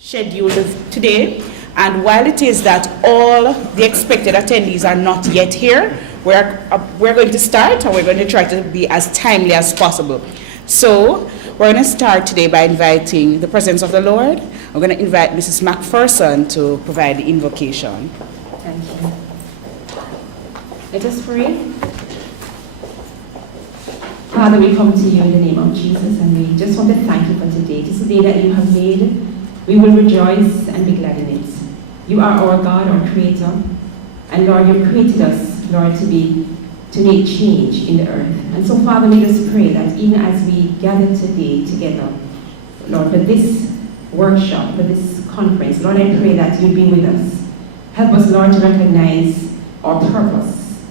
scheduled today, and while it is that all the expected attendees are not yet here, we're going to start, and we're going to try to be as timely as possible. So we're going to start today by inviting the presence of the Lord. We're going to invite Mrs. McPherson to provide the invocation. Thank you. Let us pray. Father, we come to you in the name of Jesus, and we just want to thank you for today. This is the day that you have made. We will rejoice and be glad in it. You are our God, our Creator, and Lord, you've created us, Lord, to make change in the earth. And so, Father, we just pray that even as we gather today together, Lord, for this workshop, for this conference, Lord, I pray that you'll be with us. Help us, Lord, to recognize our purpose.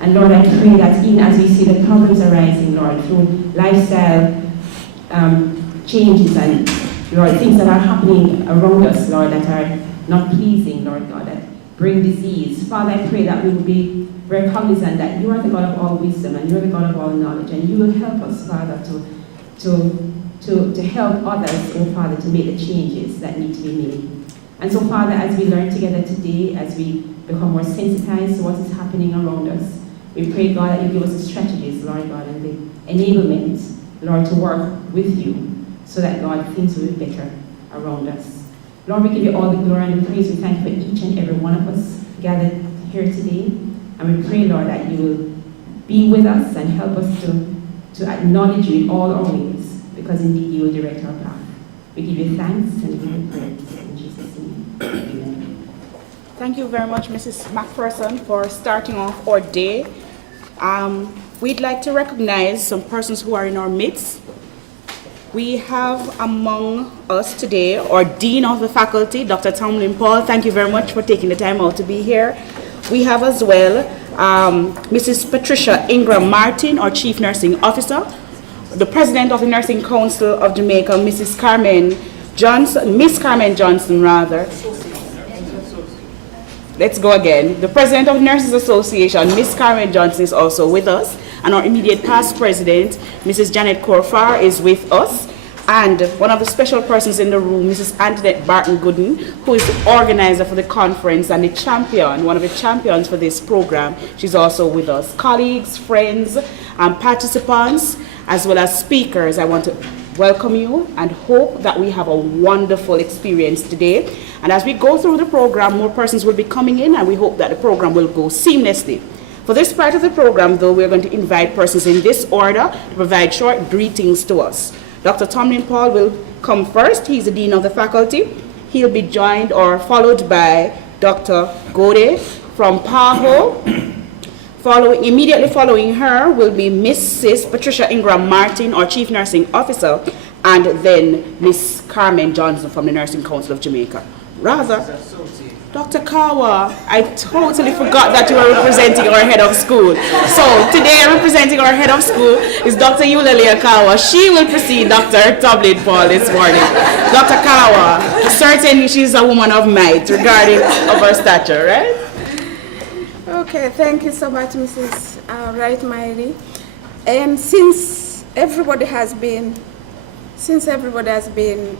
And Lord, I pray that even as we see the problems arising, Lord, through lifestyle changes and, Lord, things that are happening around us, Lord, that are not pleasing, Lord God, that bring disease. Father, I pray that we will be very cognizant that you are the God of all wisdom and you are the God of all knowledge, and you will help us, Father, to help others, oh Father, to make the changes that need to be made. And so, Father, as we learn together today, as we become more sensitized to what is happening around us, we pray, God, that you give us the strategies, Lord God, and the enablement, Lord, to work with you, so that, God, things will be better around us. Lord, we give you all the glory and the praise. We thank you for each and every one of us gathered here today. And we pray, Lord, that you will be with us and help us to acknowledge you in all our ways, because indeed you will direct our path. We give you thanks and we give you praise. In Jesus' name, amen. Thank you very much, Mrs. McPherson, for starting off our day. We'd like to recognize some persons who are in our midst. We have among us today our Dean of the Faculty, Dr. Tomlin Paul. Thank you very much for taking the time out to be here. We have as well Mrs. Patricia Ingram Martin, our Chief Nursing Officer, the President of the Nursing Council of Jamaica, Miss Carmen Johnson, rather. Let's go again. The President of the Nurses Association, Miss Carmen Johnson, is also with us. And our immediate past president, Mrs. Janet Korfar, is with us. And one of the special persons in the room, Mrs. Antoinette Barton Gooden, who is the organizer for the conference and the champion, one of the champions for this program. She's also with us. Colleagues, friends, and participants, as well as speakers, I want to welcome you and hope that we have a wonderful experience today. And as we go through the program, more persons will be coming in, and we hope that the program will go seamlessly. For this part of the program, though, we're going to invite persons in this order to provide short greetings to us. Dr. Tomlin Paul will come first. He's the Dean of the Faculty. He'll be joined or followed by Dr. Gode from PAHO. Immediately following her will be Mrs. Patricia Ingram Martin, our Chief Nursing Officer, and then Miss Carmen Johnson from the Nursing Council of Jamaica. Dr. Kawa, I totally forgot that you were representing our head of school. So today representing our head of school is Dr. Eulalia Kawa. She will precede Dr. Tomlin Paul this morning. Dr. Kawa, certainly she's a woman of might regarding of her stature, right? Okay, thank you so much, Mrs. Right Mighty. And since everybody has been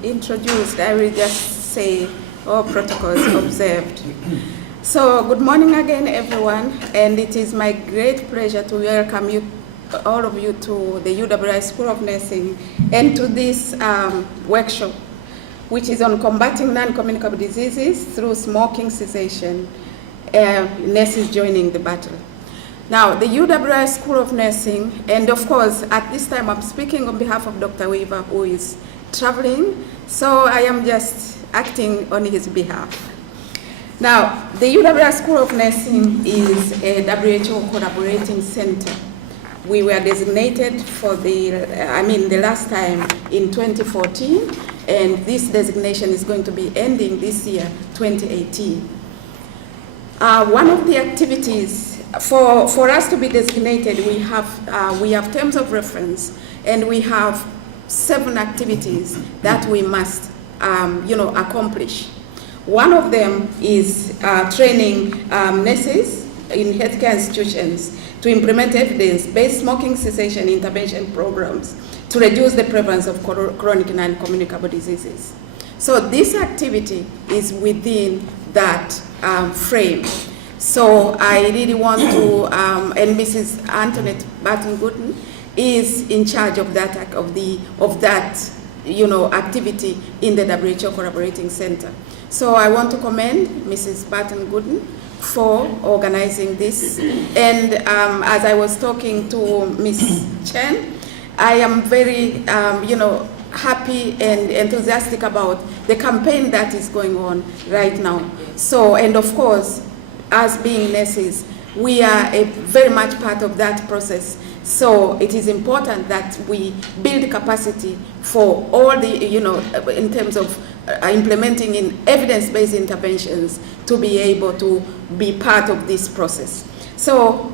introduced, I will just say all protocols observed. So good morning again, everyone, and it is my great pleasure to welcome you, all of you, to the UWI School of Nursing and to this workshop, which is on combating non-communicable diseases through smoking cessation, nurses joining the battle. Now, the UWI School of Nursing, and of course, at this time I'm speaking on behalf of Dr. Weaver, who is traveling, so I am just acting on his behalf. Now, the UWI School of Nursing is a WHO collaborating center. We were designated for the last time in 2014, and this designation is going to be ending this year, 2018. One of the activities, for us to be designated, we have terms of reference, and we have 7 activities that we must accomplish. One of them is training nurses in healthcare institutions to implement evidence-based smoking cessation intervention programs to reduce the prevalence of chronic non-communicable diseases. So this activity is within that frame. So I really want to, and Mrs. Antoinette Barton-Gooden is in charge of that activity in the WHO Collaborating Center. So I want to commend Mrs. Barton-Gooden for organizing this. And as I was talking to Ms. Chen, I am very, happy and enthusiastic about the campaign that is going on right now. So, and of course, as being nurses, we are very much part of that process. So it is important that we build capacity for all the, in terms of implementing in evidence-based interventions to be able to be part of this process. So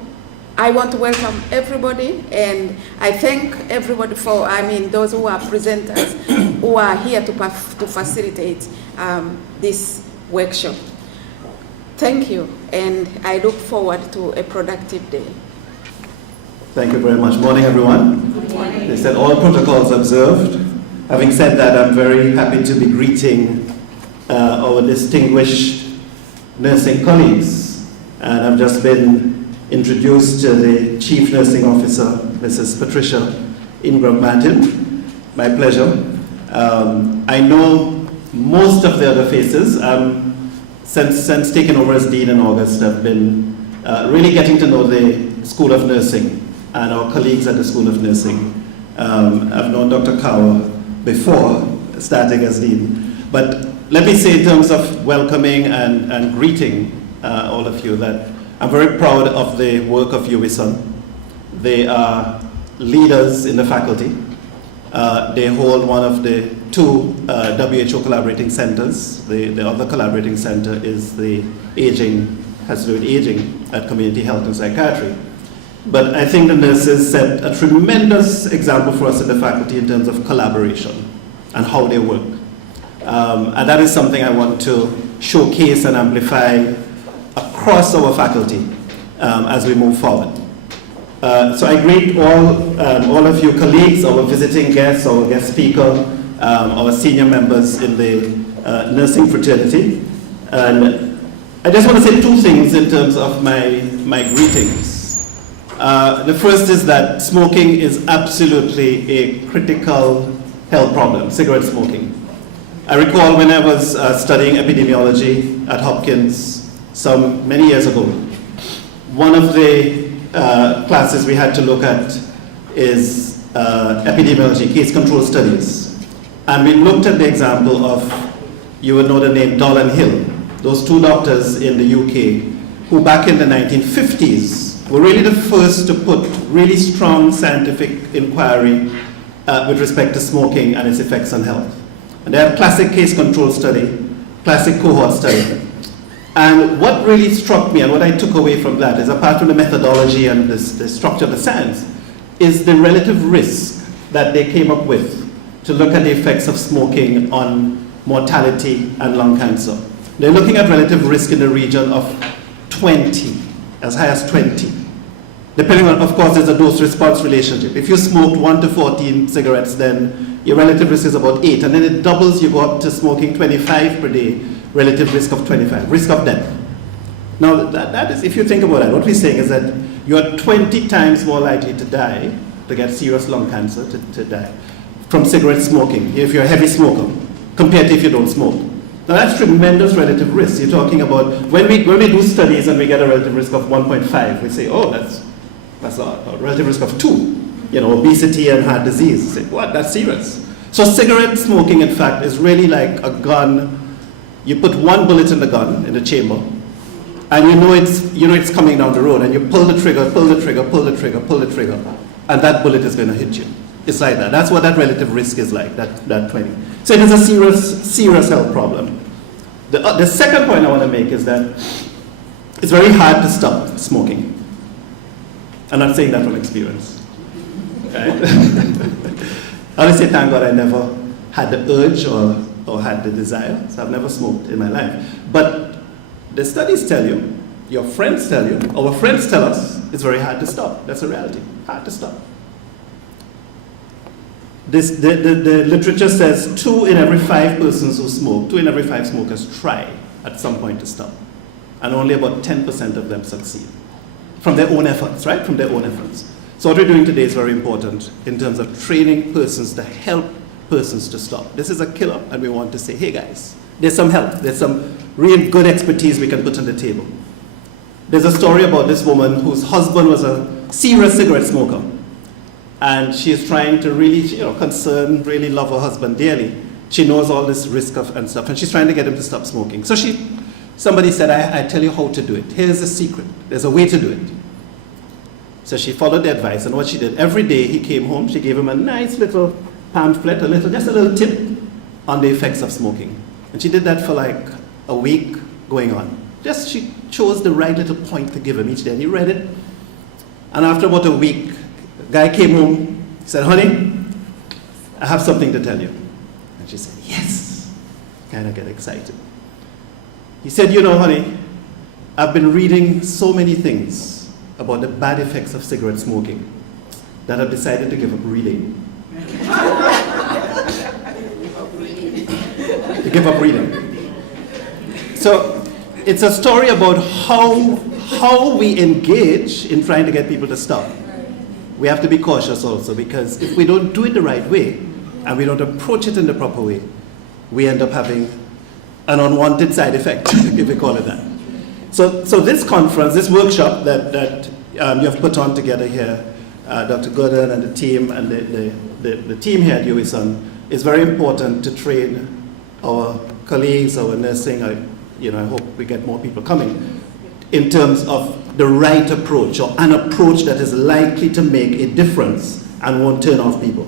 I want to welcome everybody, and I thank everybody for, those who are presenters who are here to facilitate this workshop. Thank you, and I look forward to a productive day. Thank you very much. Morning, everyone. Good morning. They said all protocols observed. Having said that, I'm very happy to be greeting our distinguished nursing colleagues. And I've just been introduced to the Chief Nursing Officer, Mrs. Patricia Ingram-Martin. My pleasure. I know most of the other faces. Since taking over as Dean in August, I've been really getting to know the School of Nursing and our colleagues at the School of Nursing. I've known Dr. Kaur before starting as Dean. But let me say in terms of welcoming and greeting all of you that I'm very proud of the work of UWISON. They are leaders in the faculty. They hold one of the two WHO collaborating centers. The other collaborating center is the has to do with aging at Community Health and Psychiatry. But I think the nurses set a tremendous example for us in the faculty in terms of collaboration and how they work. And that is something I want to showcase and amplify across our faculty as we move forward. So I greet all of you colleagues, our visiting guests, our guest speaker, our senior members in the nursing fraternity. And I just want to say two things in terms of my greetings. The first is that smoking is absolutely a critical health problem, cigarette smoking. I recall when I was studying epidemiology at Hopkins many years ago, one of the classes we had to look at is epidemiology, case control studies. And we looked at the example of, you would know the name Doll and Hill, those two doctors in the UK who back in the 1950s were really the first to put really strong scientific inquiry with respect to smoking and its effects on health. And they had a classic case control study, classic cohort study. And what really struck me and what I took away from that is, apart from the methodology and the structure of the science, is the relative risk that they came up with to look at the effects of smoking on mortality and lung cancer. They're looking at relative risk in the region of 20, as high as 20. Depending on, of course, there's a dose-response relationship. If you smoked 1 to 14 cigarettes, then your relative risk is about 8. And then it doubles, you go up to smoking 25 per day, relative risk of 25, risk of death. Now, that is, if you think about it, what we're saying is that you're 20 times more likely to die, to get serious lung cancer, to die, from cigarette smoking, if you're a heavy smoker, compared to if you don't smoke. Now, that's tremendous relative risk. You're talking about, when we do studies and we get a relative risk of 1.5, we say, oh, that's a relative risk of 2, obesity and heart disease. Say, what, that's serious. So cigarette smoking, in fact, is really like a gun. You put one bullet in the gun, in the chamber, and you know it's coming down the road, and you pull the trigger, pull the trigger, pull the trigger, pull the trigger, and that bullet is going to hit you. It's like that. That's what that relative risk is like, that 20. So it is a serious health problem. The second point I want to make is that it's very hard to stop smoking. I'm not saying that from experience. Right? I would say, thank God I never had the urge or had the desire, so I've never smoked in my life. But the studies tell you, your friends tell you, our friends tell us, it's very hard to stop. That's a reality, hard to stop. the literature says 2 in every 5 persons who smoke, 2 in every 5 smokers try at some point to stop. And only about 10% of them succeed. From their own efforts, right? From their own efforts. So what we're doing today is very important in terms of training persons to help persons to stop. This is a killer, and we want to say, hey guys, there's some help. There's some real good expertise we can put on the table. There's a story about this woman whose husband was a serious cigarette smoker. And she is trying to really, concern, really love her husband dearly. She knows all this risk and stuff, and she's trying to get him to stop smoking. So somebody said, I tell you how to do it. Here's the secret. There's a way to do it. So she followed the advice, and what she did, every day he came home, she gave him a nice little pamphlet, just a little tip on the effects of smoking. And she did that for like a week going on. She chose the right little point to give him each day, and he read it. And after about a week, the guy came home, he said, honey, I have something to tell you. And she said, yes. Kind of get excited. He said, honey, I've been reading so many things about the bad effects of cigarette smoking that I've decided to give up reading. To give up reading. So it's a story about how we engage in trying to get people to stop. We have to be cautious also, because if we don't do it the right way and we don't approach it in the proper way, we end up having an unwanted side effect, if we call it that. So this conference, this workshop that you have put on together here, Dr. Gordon and the team and the team here at USUN, is very important to train our colleagues, our nursing. I hope we get more people coming in terms of the right approach, or an approach that is likely to make a difference and won't turn off people.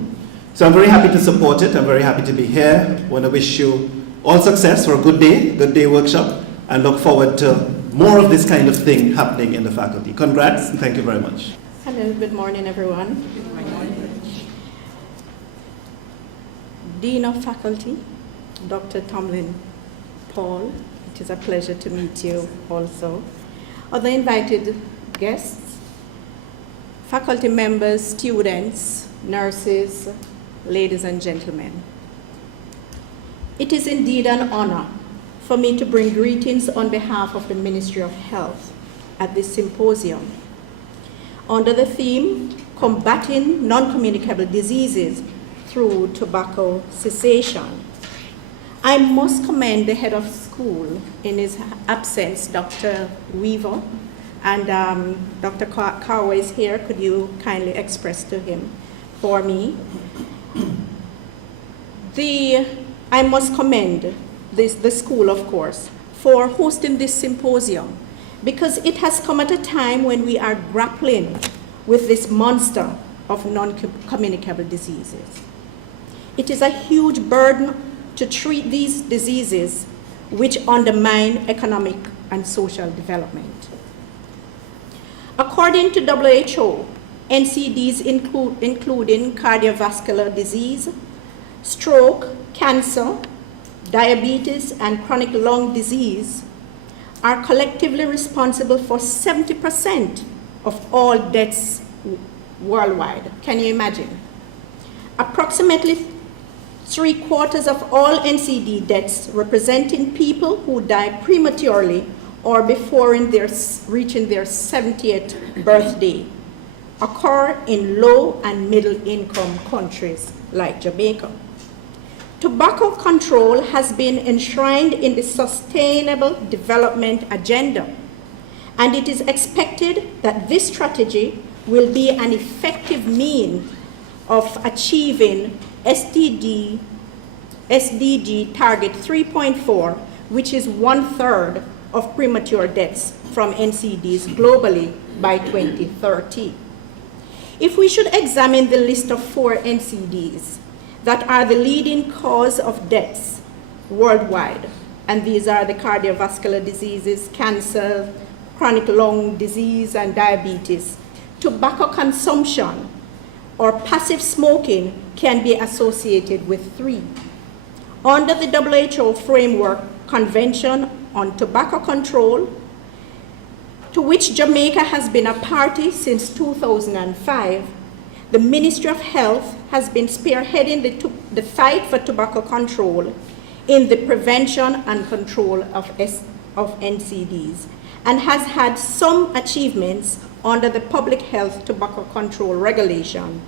So I'm very happy to support it. I'm very happy to be here. I want to wish you all success for a good day workshop, and look forward to more of this kind of thing happening in the faculty. Congrats, and thank you very much. Hello, good morning, everyone. Good morning. Dean of Faculty, Dr. Tomlin Paul, it is a pleasure to meet you also. Other invited guests, faculty members, students, nurses, ladies and gentlemen. It is indeed an honor for me to bring greetings on behalf of the Ministry of Health at this symposium under the theme, Combating Non-Communicable Diseases Through Tobacco Cessation. I must commend the head of school in his absence, Dr. Weaver, and Dr. Carway is here. Could you kindly express to him for me? I must commend the school, of course, for hosting this symposium, because it has come at a time when we are grappling with this monster of non-communicable diseases. It is a huge burden to treat these diseases which undermine economic and social development. According to WHO, NCDs including cardiovascular disease, stroke, cancer, diabetes, and chronic lung disease are collectively responsible for 70% of all deaths worldwide. Can you imagine? Approximately 3/4 of all NCD deaths, representing people who die prematurely or before reaching their 70th birthday, occur in low and middle income countries like Jamaica. Tobacco control has been enshrined in the Sustainable Development Agenda, and it is expected that this strategy will be an effective means of achieving SDG target 3.4, which is 1/3 of premature deaths from NCDs globally by 2030. If we should examine the list of 4 NCDs that are the leading cause of deaths worldwide, and these are the cardiovascular diseases, cancer, chronic lung disease, and diabetes, tobacco consumption or passive smoking can be associated with 3. Under the WHO Framework Convention on Tobacco Control, to which Jamaica has been a party since 2005, the Ministry of Health has been spearheading the fight for tobacco control in the prevention and control of NCDs, and has had some achievements under the Public Health Tobacco Control Regulation,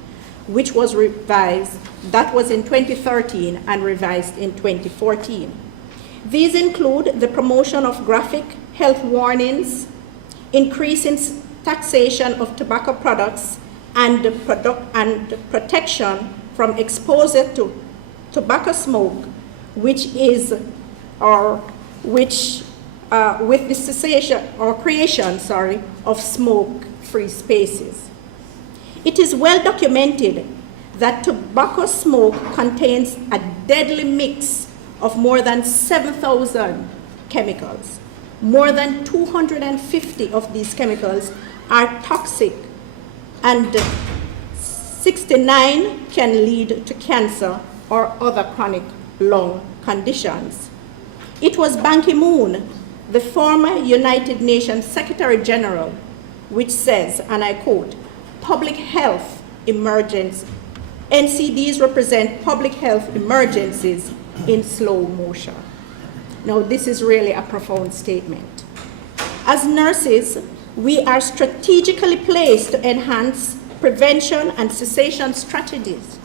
which was revised, that was in 2013 and revised in 2014. These include the promotion of graphic health warnings, increasing taxation of tobacco products, and protection from exposure to tobacco smoke, with the cessation or creation, of smoke-free spaces. It is well documented that tobacco smoke contains a deadly mix of more than 7,000 chemicals. More than 250 of these chemicals are toxic, and 69 can lead to cancer or other chronic lung conditions. It was Ban Ki-moon, the former United Nations Secretary General, which says, and I quote, "Public health emergencies, NCDs represent public health emergencies in slow motion." Now, this is really a profound statement. As nurses, we are strategically placed to enhance prevention and cessation strategies,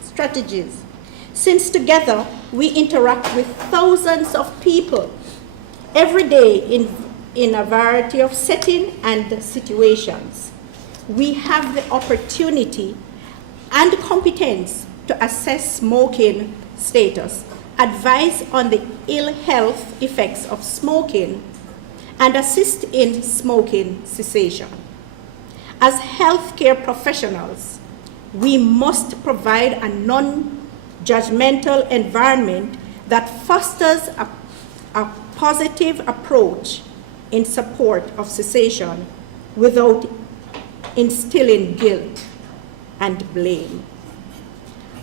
since together we interact with thousands of people every day in a variety of settings and situations. We have the opportunity and competence to assess smoking status, advise on the ill health effects of smoking, and assist in smoking cessation. As healthcare professionals, we must provide a non-judgmental environment that fosters a positive approach in support of cessation without instilling guilt and blame.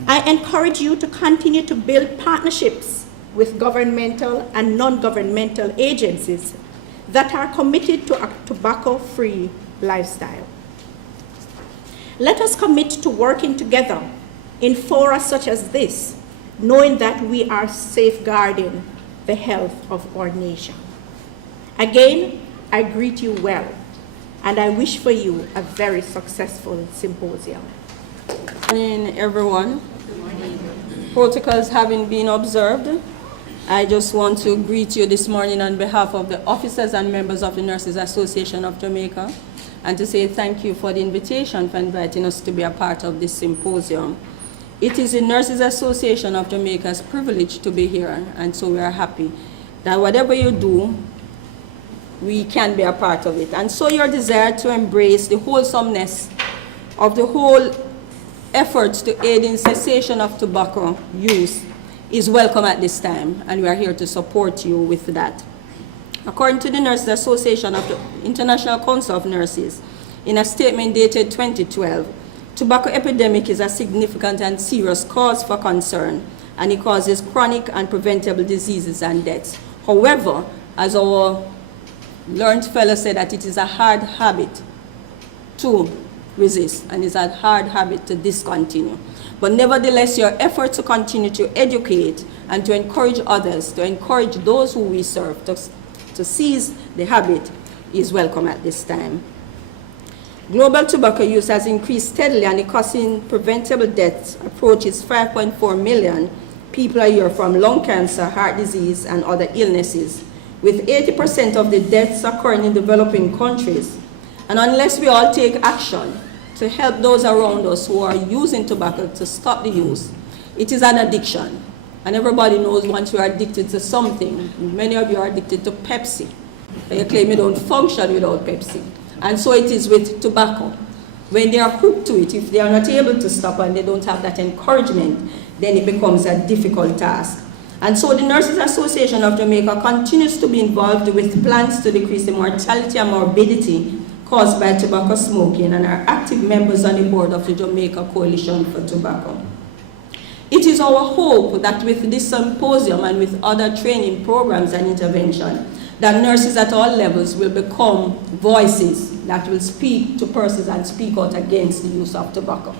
I encourage you to continue to build partnerships with governmental and non-governmental agencies that are committed to a tobacco-free lifestyle. Let us commit to working together in fora such as this, knowing that we are safeguarding the health of our nation. Again, I greet you well, and I wish for you a very successful symposium. Good morning, everyone. Protocols having been observed, I just want to greet you this morning on behalf of the officers and members of the Nurses Association of Jamaica, and to say thank you for the invitation, for inviting us to be a part of this symposium. It is the Nurses Association of Jamaica's privilege to be here, and so we are happy that whatever you do, we can be a part of it. And so your desire to embrace the wholesomeness of the whole efforts to aid in cessation of tobacco use is welcome at this time, and we are here to support you with that. According to the Nurses Association of the International Council of Nurses, in a statement dated 2012, tobacco epidemic is a significant and serious cause for concern, and it causes chronic and preventable diseases and deaths. However, as our learned fellow said, that it is a hard habit to resist, and it's a hard habit to discontinue. But nevertheless, your effort to continue to educate and to encourage others, to encourage those who we serve to seize the habit is welcome at this time. Global tobacco use has increased steadily, and the causing preventable deaths approaches 5.4 million people a year from lung cancer, heart disease, and other illnesses, with 80% of the deaths occurring in developing countries. And unless we all take action to help those around us who are using tobacco to stop the use, it is an addiction. And everybody knows once you are addicted to something, many of you are addicted to Pepsi. And you claim you don't function without Pepsi. And so it is with tobacco. When they are hooked to it, if they are not able to stop and they don't have that encouragement, then it becomes a difficult task. And so the Nurses Association of Jamaica continues to be involved with plans to decrease the mortality and morbidity caused by tobacco smoking, and are active members on the board of the Jamaica Coalition for Tobacco. It is our hope that with this symposium and with other training programs and intervention, that nurses at all levels will become voices that will speak to persons and speak out against the use of tobacco.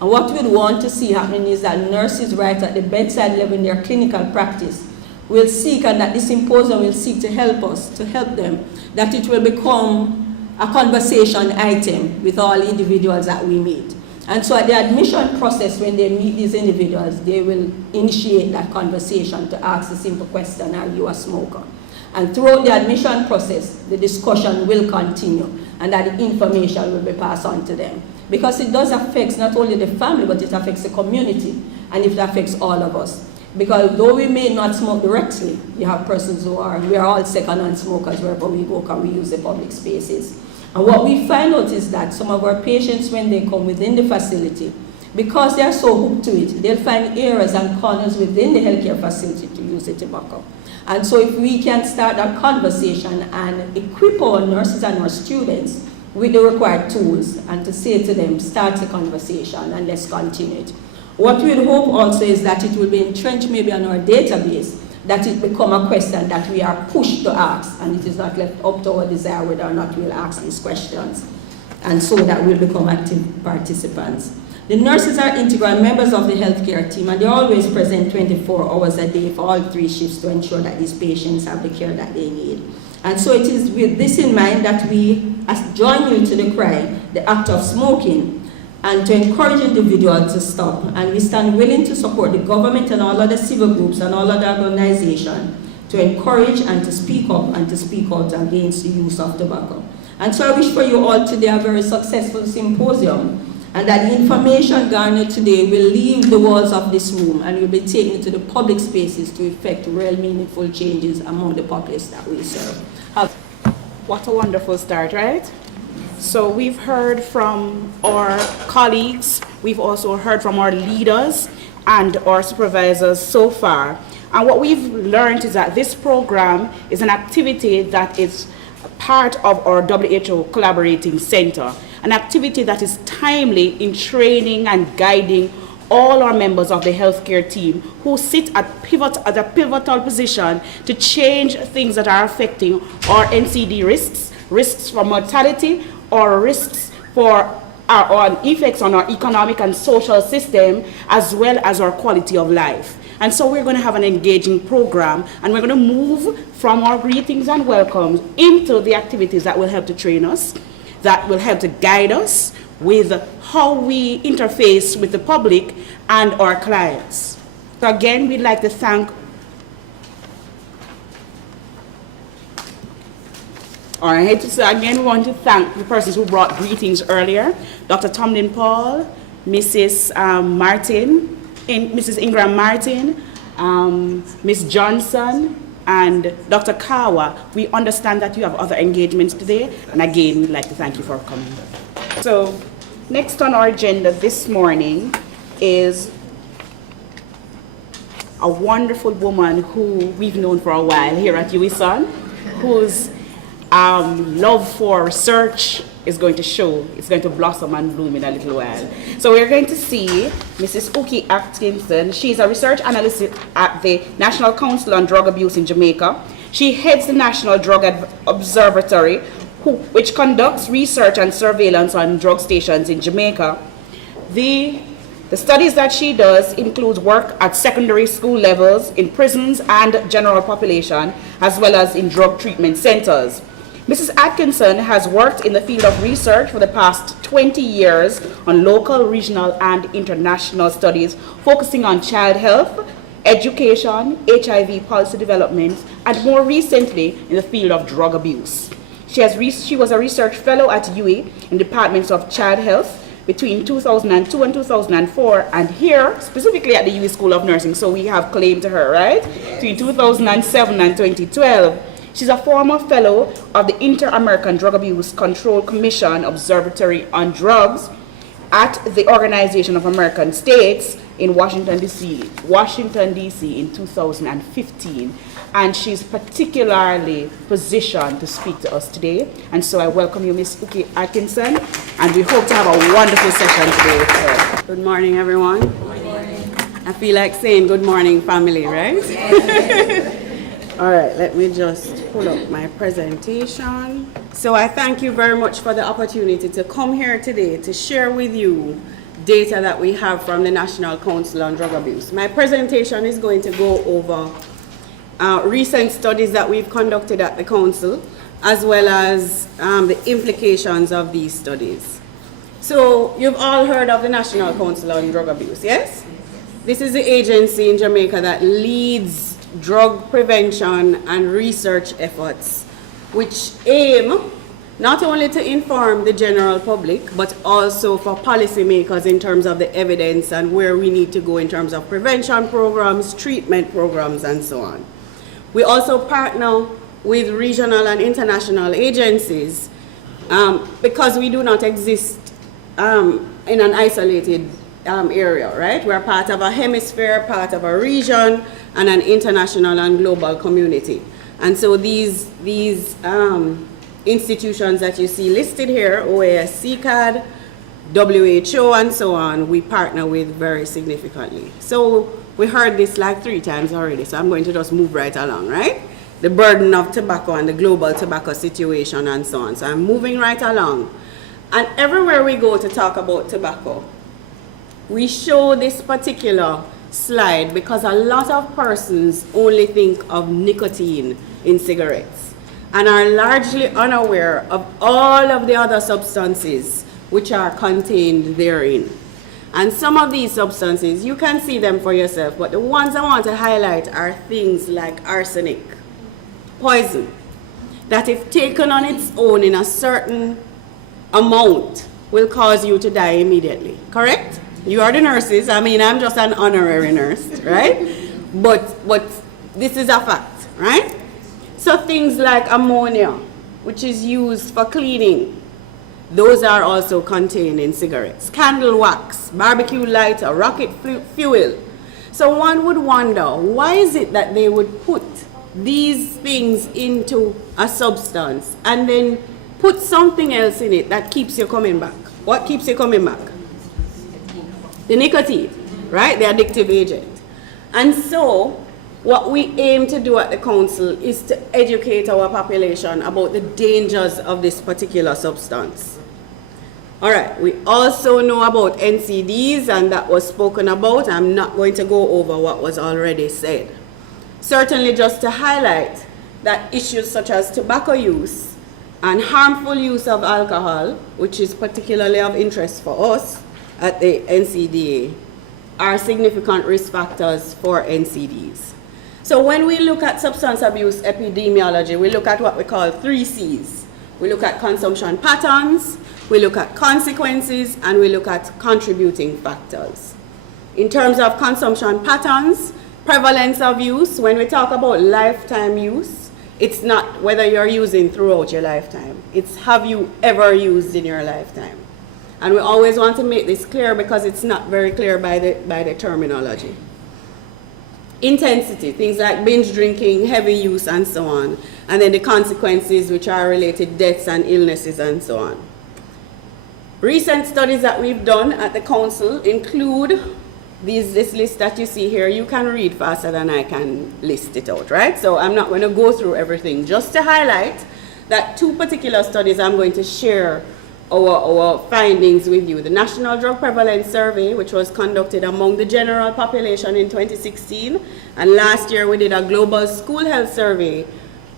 And what we'd want to see happening is that nurses right at the bedside level in their clinical practice will seek, and that this symposium will seek to help us, to help them, that it will become a conversation item with all individuals that we meet. And so at the admission process, when they meet these individuals, they will initiate that conversation to ask the simple question, are you a smoker? And throughout the admission process, the discussion will continue, and that the information will be passed on to them. Because it does affect not only the family, but it affects the community, and it affects all of us. Because though we may not smoke directly, you have persons we are all second-hand smokers wherever we go, because we use the public spaces. And what we find out is that some of our patients, when they come within the facility, because they are so hooked to it, they'll find areas and corners within the healthcare facility to use the tobacco. And so if we can start that conversation and equip our nurses and our students with the required tools, and to say to them, start the conversation and let's continue it. What we'd hope also is that it will be entrenched maybe on our database, that it become a question that we are pushed to ask, and it is not left up to our desire whether or not we'll ask these questions, and so that we'll become active participants. The nurses are integral members of the healthcare team, and they're always present 24 hours a day for all 3 shifts to ensure that these patients have the care that they need. And so it is with this in mind that we join you to the cry, the act of smoking, and to encourage individuals to stop. And we stand willing to support the government and all other civil groups and all other organizations to encourage and to speak up and to speak out against the use of tobacco. And so I wish for you all today a very successful symposium, and that the information garnered today will leave the walls of this room and will be taken to the public spaces to effect real meaningful changes among the populace that we serve. What a wonderful start, right? So we've heard from our colleagues, we've also heard from our leaders and our supervisors so far. And what we've learned is that this program is an activity that is part of our WHO Collaborating Center, an activity that is timely in training and guiding all our members of the healthcare team who sit at a pivotal position to change things that are affecting our NCD risks for mortality, or risks for our effects on our economic and social system, as well as our quality of life. And so we're going to have an engaging program, and we're going to move from our greetings and welcomes into the activities that will help to train us, that will help to guide us with how we interface with the public and our clients. So again, we'd like to thank all right, so again, we want to thank the persons who brought greetings earlier, Dr. Tomlin Paul, Mrs. Mrs. Ingram Martin, Ms. Johnson, and Dr. Kawa. We understand that you have other engagements today, and again, we'd like to thank you for coming. So, next on our agenda this morning is a wonderful woman who we've known for a while here at UWISON, whose love for research is going to show, it's going to blossom and bloom in a little while. So we're going to see Mrs. Uki Atkinson. She's a research analyst at the National Council on Drug Abuse in Jamaica. She heads the National Drug Observatory, which conducts research and surveillance on drug stations in Jamaica. The studies that she does include work at secondary school levels, in prisons and general population, as well as in drug treatment centers. Mrs. Atkinson has worked in the field of research for the past 20 years on local, regional, and international studies, focusing on child health, education, HIV policy development, and more recently in the field of drug abuse. She was a research fellow at UWI in departments of child health between 2002 and 2004, and here, specifically at the UWI School of Nursing, so we have claim to her, right? Between 2007 and 2012. She's a former fellow of the Inter-American Drug Abuse Control Commission Observatory on Drugs at the Organization of American States in Washington, D.C. in 2015. And she's particularly positioned to speak to us today. And so I welcome you, Ms. Uki Atkinson, and we hope to have a wonderful session today with her. Good morning, everyone. Good morning. I feel like saying good morning, family, right? All right, let me just pull up my presentation. So I thank you very much for the opportunity to come here today to share with you data that we have from the National Council on Drug Abuse. My presentation is going to go over recent studies that we've conducted at the Council, as well as the implications of these studies. So you've all heard of the National Council on Drug Abuse, yes? This is the agency in Jamaica that leads drug prevention and research efforts, which aim not only to inform the general public, but also for policymakers in terms of the evidence and where we need to go in terms of prevention programs, treatment programs, and so on. We also partner with regional and international agencies because we do not exist in an isolated area, right? We're part of a hemisphere, part of a region, and an international and global community. And so these institutions that you see listed here, OAS, CCAD, WHO, and so on, we partner with very significantly. So we heard this like 3 times already, so I'm going to just move right along, right? The burden of tobacco and the global tobacco situation and so on. So I'm moving right along. And everywhere we go to talk about tobacco, we show this particular slide because a lot of persons only think of nicotine in cigarettes and are largely unaware of all of the other substances which are contained therein. And some of these substances, you can see them for yourself, but the ones I want to highlight are things like arsenic, poison, that if taken on its own in a certain amount will cause you to die immediately, correct? You are the nurses, I mean, I'm just an honorary nurse, right? But this is a fact, right? So things like ammonia, which is used for cleaning, those are also contained in cigarettes. Candle wax, barbecue lighter, rocket fuel. So one would wonder, why is it that they would put these things into a substance and then put something else in it that keeps you coming back? What keeps you coming back? The nicotine, right? The addictive agent. And so what we aim to do at the Council is to educate our population about the dangers of this particular substance. All right, we also know about NCDs, and that was spoken about. I'm not going to go over what was already said. Certainly just to highlight that issues such as tobacco use and harmful use of alcohol, which is particularly of interest for us at the NCDA, are significant risk factors for NCDs. So when we look at substance abuse epidemiology, we look at what we call 3 C's. We look at consumption patterns, we look at consequences, and we look at contributing factors. In terms of consumption patterns, prevalence of use, when we talk about lifetime use, it's not whether you're using throughout your lifetime. It's have you ever used in your lifetime. And we always want to make this clear because it's not very clear by the terminology. Intensity, things like binge drinking, heavy use, and so on. And then the consequences, which are related deaths and illnesses and so on. Recent studies that we've done at the Council include this list that you see here. You can read faster than I can list it out, right? So I'm not going to go through everything. Just to highlight that 2 particular studies I'm going to share our findings with you. The National Drug Prevalence Survey, which was conducted among the general population in 2016, and last year we did a global school health survey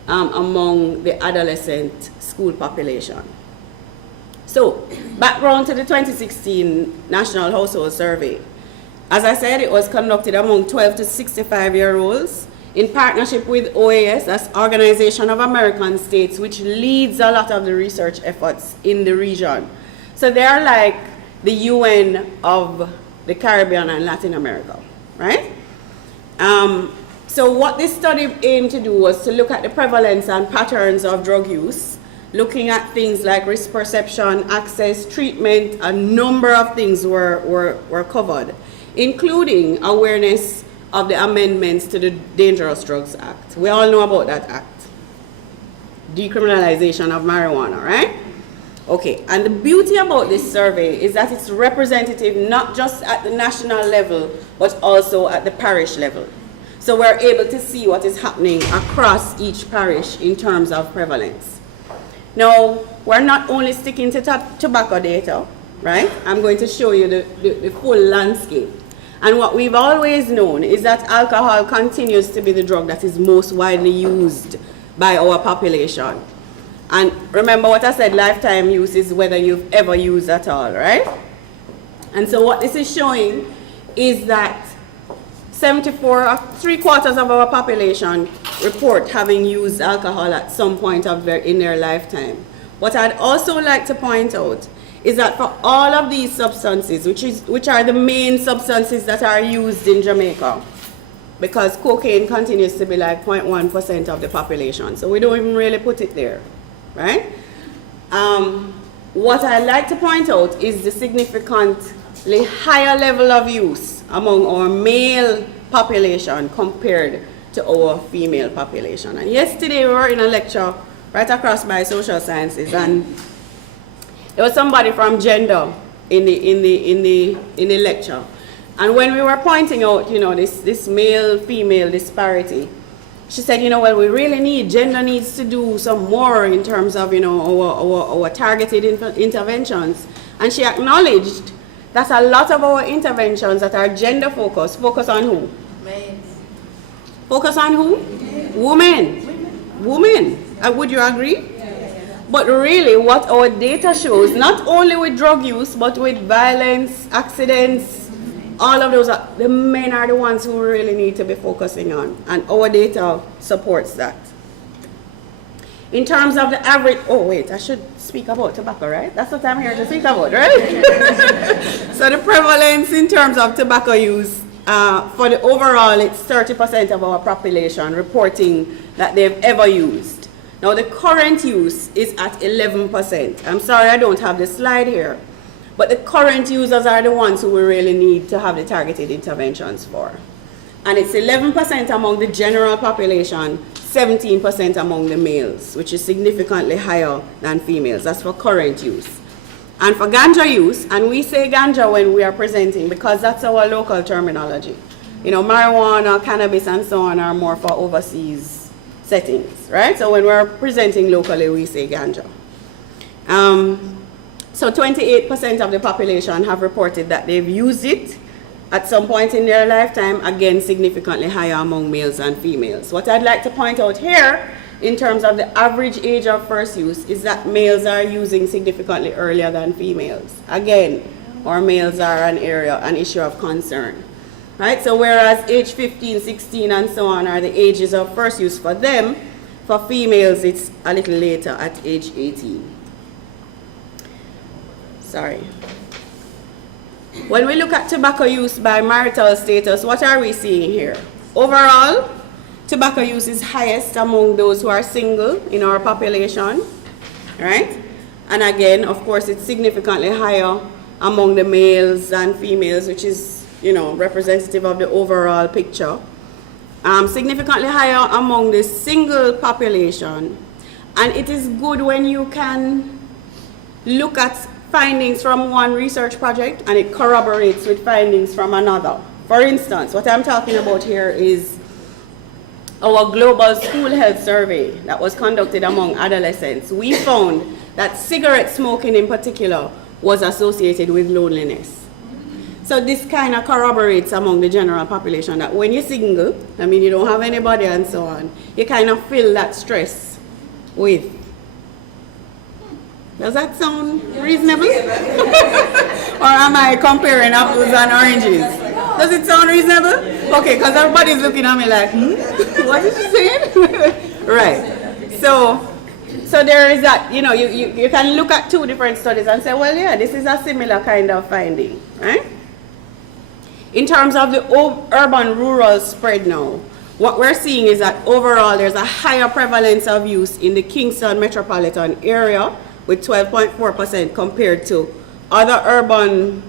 among the adolescent school population. So, background to the 2016 National Household Survey. As I said, it was conducted among 12 to 65-year-olds in partnership with OAS, that's Organization of American States, which leads a lot of the research efforts in the region. So they are like the UN of the Caribbean and Latin America, right? So what this study aimed to do was to look at the prevalence and patterns of drug use, looking at things like risk perception, access, treatment. A number of things were covered, including awareness of the amendments to the Dangerous Drugs Act. We all know about that act. Decriminalization of marijuana, right? Okay, and the beauty about this survey is that it's representative not just at the national level, but also at the parish level. So we're able to see what is happening across each parish in terms of prevalence. Now, we're not only sticking to tobacco data. right? I'm going to show you the full landscape. And what we've always known is that alcohol continues to be the drug that is most widely used by our population. And remember what I said, lifetime use is whether you've ever used at all, right? And so what this is showing is that 3/4 of our population report having used alcohol at some point in their lifetime. What I'd also like to point out is that for all of these substances, which are the main substances that are used in Jamaica, because cocaine continues to be like 0.1% of the population, so we don't even really put it there, right? What I'd like to point out is the significantly higher level of use among our male population compared to our female population. And yesterday we were in a lecture right across by social sciences, and there was somebody from gender in the lecture. And when we were pointing out, you know, this male-female disparity, she said, you know, well, we really gender needs to do some more in terms of, you know, our targeted interventions. And she acknowledged that a lot of our interventions that are gender focused focus on who? Men. Focus on who? Women. Women. Would you agree? But really what our data shows, not only with drug use, but with violence, accidents, all of those, the men are the ones who we really need to be focusing on. And our data supports that. In terms of the average, oh wait, I should speak about tobacco, right? That's what I'm here to speak about, right? So the prevalence in terms of tobacco use, for the overall, it's 30% of our population reporting that they've ever used. Now the current use is at 11%. I'm sorry I don't have the slide here, but the current users are the ones who we really need to have the targeted interventions for. And it's 11% among the general population, 17% among the males, which is significantly higher than females. That's for current use. And for ganja use, and we say ganja when we are presenting because that's our local terminology. You know, marijuana, cannabis, and so on are more for overseas settings, right? So when we're presenting locally, we say ganja. So 28% of the population have reported that they've used it at some point in their lifetime, again, significantly higher among males and females. What I'd like to point out here, in terms of the average age of first use, is that males are using significantly earlier than females. Again, our males are an issue of concern, right? So whereas age 15, 16, and so on are the ages of first use for them, for females, it's a little later at age 18. Sorry. When we look at tobacco use by marital status, what are we seeing here? Overall, tobacco use is highest among those who are single in our population, right? And again, of course, it's significantly higher among the males and females, which is, you know, representative of the overall picture. Significantly higher among the single population. And it is good when you can look at findings from one research project and it corroborates with findings from another. For instance, what I'm talking about here is our global school health survey that was conducted among adolescents. We found that cigarette smoking in particular was associated with loneliness. So this kind of corroborates among the general population that when you're single, I mean you don't have anybody and so on, you kind of feel that stress with. Does that sound reasonable? Or am I comparing apples and oranges? Does it sound reasonable? Okay, because everybody's looking at me like, what is she saying? Right. So there is that, you know, you can look at two different studies and say, well, yeah, this is a similar kind of finding, right? In terms of the urban-rural spread now, what we're seeing is that overall there's a higher prevalence of use in the Kingston metropolitan area, with 12.4% compared to other urban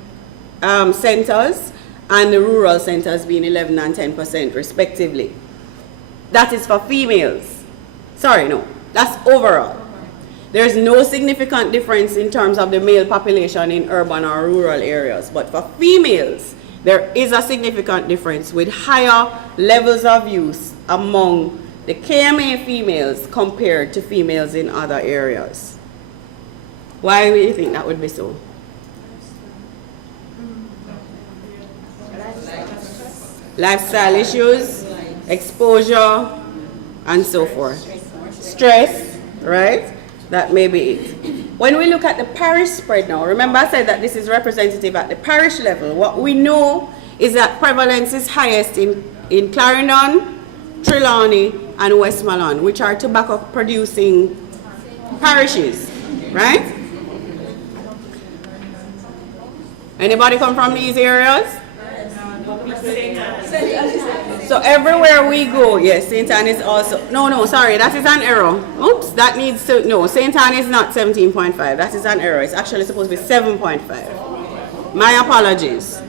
centers and the rural centers being 11 and 10% respectively. That is for females. Sorry, no, that's overall. There's no significant difference in terms of the male population in urban or rural areas, but for females, there is a significant difference with higher levels of use among the KMA females compared to females in other areas. Why do you think that would be so? lifestyle issues, exposure, and so forth. Stress, right? That may be it. When we look at the parish spread now, remember I said that this is representative at the parish level. What we know is that prevalence is highest in Clarendon, Trelawney, and Westmoreland, which are tobacco producing parishes, right? Anybody come from these areas? So everywhere we go, yes, St. Anne is also, no, sorry, that is an error. Oops, that needs to, no, St. Anne is not 17.5, that is an error. It's actually supposed to be 7.5. My apologies.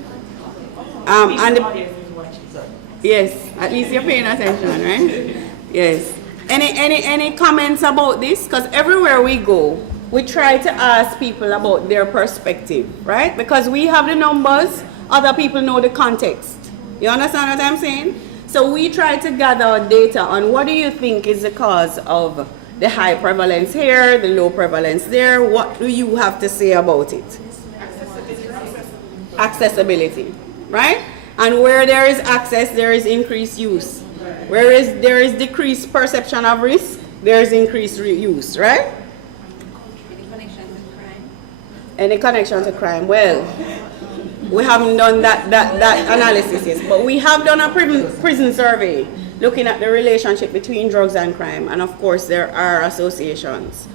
Yes, at least you're paying attention, right? Yes. Any comments about this? Because everywhere we go, we try to ask people about their perspective, right? Because we have the numbers, other people know the context. You understand what I'm saying? So we try to gather data on what do you think is the cause of the high prevalence here, the low prevalence there. What do you have to say about it? Accessibility, right? And where there is access, there is increased use. Where there is decreased perception of risk, there is increased use, right? Any connection to crime? Any connection to crime? Well, we haven't done that analysis yet, but we have done a prison survey looking at the relationship between drugs and crime, and of course there are associations.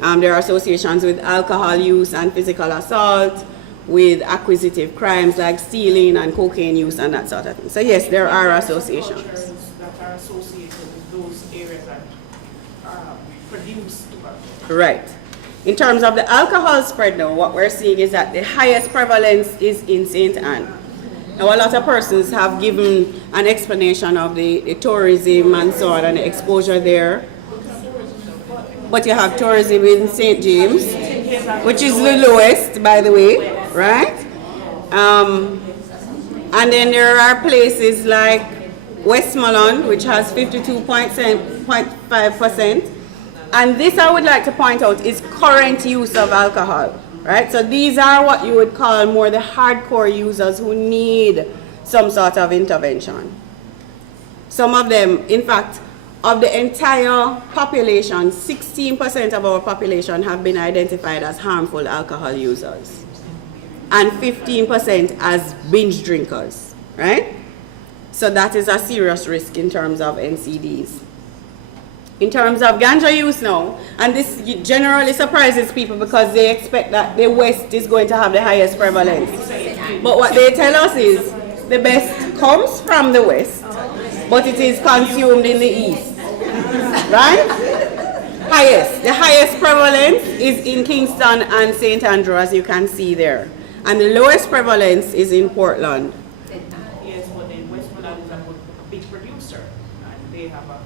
There are associations with alcohol use and physical assault, with acquisitive crimes like stealing and cocaine use and that sort of thing. So yes, there are associations. That are associated with those areas that produce tobacco. Right. In terms of the alcohol spread now, what we're seeing is that the highest prevalence is in St. Anne. Now a lot of persons have given an explanation of the tourism and so on and the exposure there. But you have tourism in St. James, which is the lowest, by the way, right? And then there are places like Westmoreland, which has 52.5%. And this I would like to point out is current use of alcohol, right? So these are what you would call more the hardcore users who need some sort of intervention. Some of them, in fact, of the entire population, 16% of our population have been identified as harmful alcohol users, and 15% as binge drinkers, right? So that is a serious risk in terms of NCDs. In terms of ganja use now, and this generally surprises people because they expect that the West is going to have the highest prevalence. But what they tell us is the best comes from the West, but it is consumed in the East, right? The highest prevalence is in Kingston and St. Andrew, as you can see there. And the lowest prevalence is in Portland. Yes, but then Westmoreland is a big producer, and they have a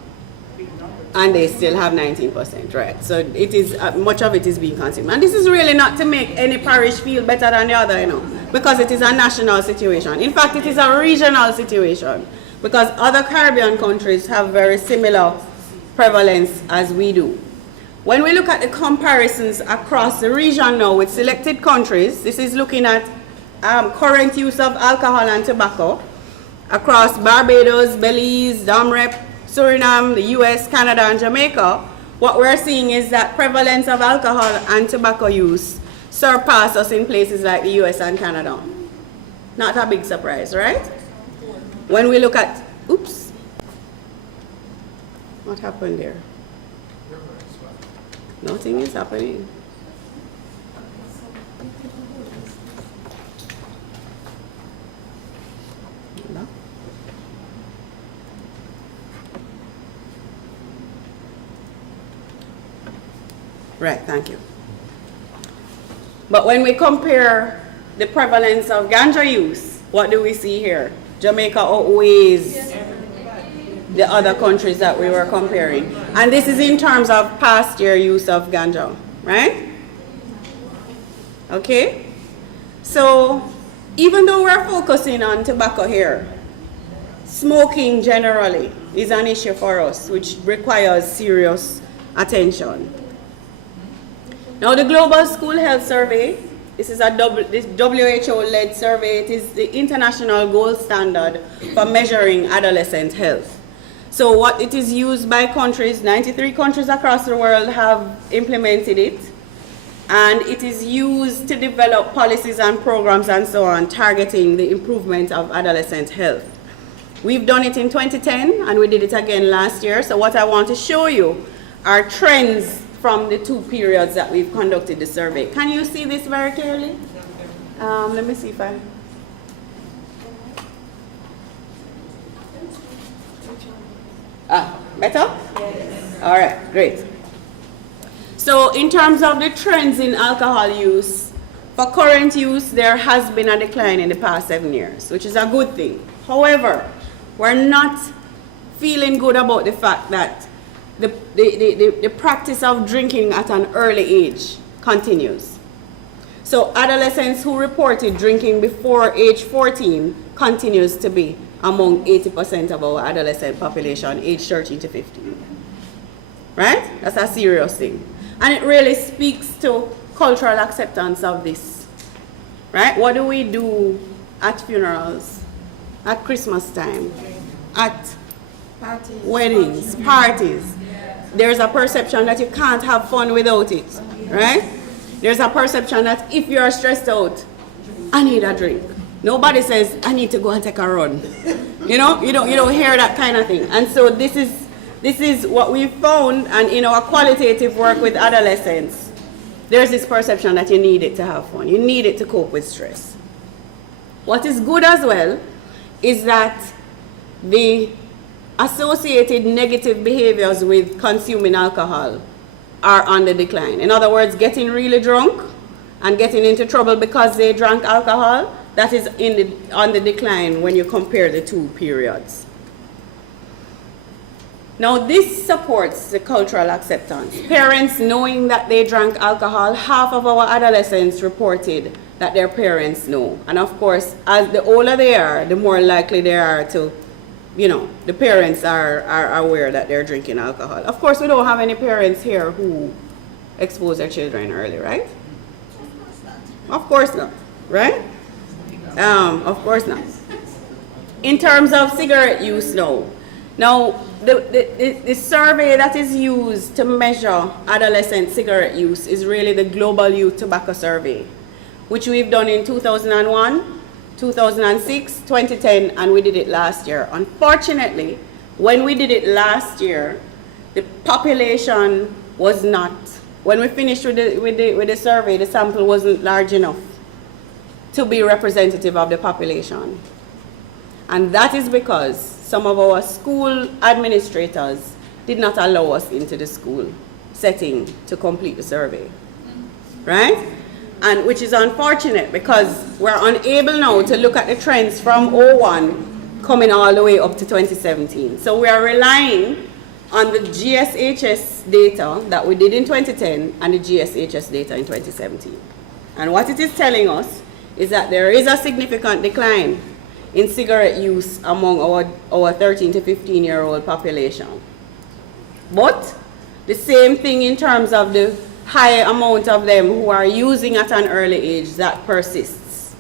big number. And they still have 19%, right? So it is much of it is being consumed. And this is really not to make any parish feel better than the other, you know, because it is a national situation. In fact, it is a regional situation, because other Caribbean countries have very similar prevalence as we do. When we look at the comparisons across the region now with selected countries, this is looking at current use of alcohol and tobacco across Barbados, Belize, Domrep, Suriname, the US, Canada, and Jamaica. What we're seeing is that prevalence of alcohol and tobacco use surpass us in places like the US and Canada. Not a big surprise, right? When we look at, oops, what happened there? Nothing is happening. No. Right, thank you. But when we compare the prevalence of ganja use, what do we see here? Jamaica outweighs the other countries that we were comparing. And this is in terms of past year use of ganja, right? Okay? So, even though we're focusing on tobacco here, smoking generally is an issue for us, which requires serious attention. Now, the Global School Health Survey This is this WHO-led survey. It is the international gold standard for measuring adolescent health. So what it is used by countries, 93 countries across the world have implemented it. And it is used to develop policies and programs and so on, targeting the improvement of adolescent health. We've done it in 2010, and we did it again last year. So what I want to show you are trends from the 2 periods that we've conducted the survey. Can you see this very clearly? Let me see if I... Better? Yes. All right, great. So in terms of the trends in alcohol use, for current use, there has been a decline in the past 7 years, which is a good thing. However, we're not feeling good about the fact that the practice of drinking at an early age continues. So adolescents who reported drinking before age 14 continues to be among 80% of our adolescent population, age 13 to 15. Right? That's a serious thing. And it really speaks to cultural acceptance of this. Right? What do we do at funerals, at Christmas time, at Parties. weddings, parties? There's a perception that you can't have fun without it. Right? There's a perception that if you're stressed out, I need a drink. Nobody says, I need to go and take a run. You know, you don't hear that kind of thing. And so this is what we found, and in our qualitative work with adolescents, there's this perception that you need it to have fun. You need it to cope with stress. What is good as well is that the associated negative behaviors with consuming alcohol are on the decline. In other words, getting really drunk and getting into trouble because they drank alcohol, that is on the decline when you compare the 2 periods. Now this supports the cultural acceptance. Parents knowing that they drank alcohol, half of our adolescents reported that their parents know. And of course, as the older they are, the more likely they are to, the parents are aware that they're drinking alcohol. Of course, we don't have any parents here who expose their children early, right? Of course not, right? Of course not. In terms of cigarette use now, the survey that is used to measure adolescent cigarette use is really the Global Youth Tobacco Survey, which we've done in 2001, 2006, 2010, and we did it last year. Unfortunately, when we did it last year, the population was not, when we finished with the survey, the sample wasn't large enough to be representative of the population. And that is because some of our school administrators did not allow us into the school setting to complete the survey, right? And which is unfortunate because we're unable now to look at the trends from 01 coming all the way up to 2017. So we are relying on the GSHS data that we did in 2010 and the GSHS data in 2017. And what it is telling us is that there is a significant decline in cigarette use among our 13 to 15-year-old population. But the same thing in terms of the high amount of them who are using at an early age, that persists.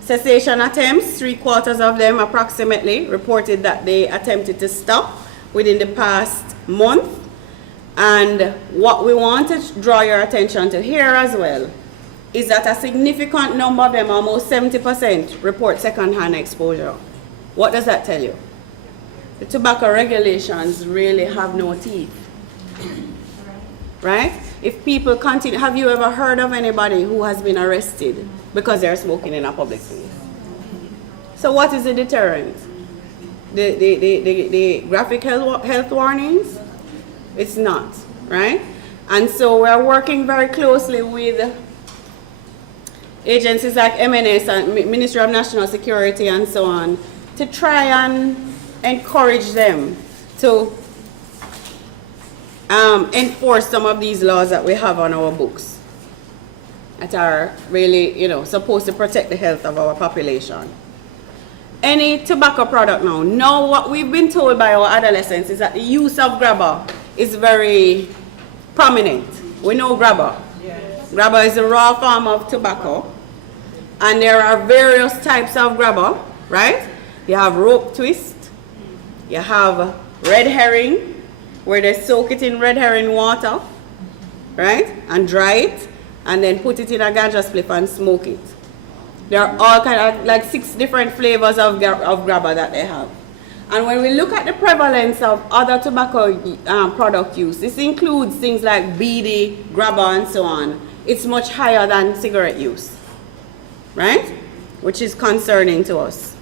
Cessation attempts, 3/4 of them approximately reported that they attempted to stop within the past month. And what we want to draw your attention to here as well is that a significant number of them, almost 70%, report second-hand exposure. What does that tell you? The tobacco regulations really have no teeth, right? If people continue, have you ever heard of anybody who has been arrested because they're smoking in a public place? So what is the deterrent? The graphic health warnings? It's not, right? And so we're working very closely with agencies like MNS and Ministry of National Security and so on to try and encourage them to enforce some of these laws that we have on our books that are really, supposed to protect the health of our population. Any tobacco product now, what we've been told by our adolescents is that the use of grabber is very prominent. We know grabber. Yes. Grabber is a raw form of tobacco. And there are various types of grabber, right? You have rope twist. You have red herring, where they soak it in red herring water, right? And dry it, and then put it in a ganja spliff and smoke it. There are all kind of, like 6 different flavors of grabber that they have. And when we look at the prevalence of other tobacco product use, this includes things like BD, grabber, and so on. It's much higher than cigarette use, right? Which is concerning to us.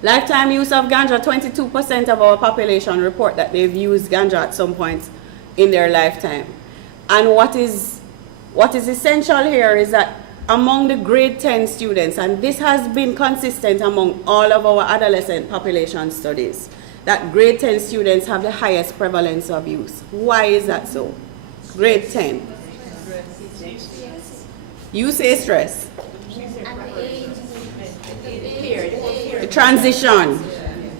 Lifetime use of ganja, 22% of our population report that they've used ganja at some point in their lifetime. And what is essential here is that among the grade 10 students, and this has been consistent among all of our adolescent population studies, that grade 10 students have the highest prevalence of use. Why is that so? Grade 10. You say stress. The transition.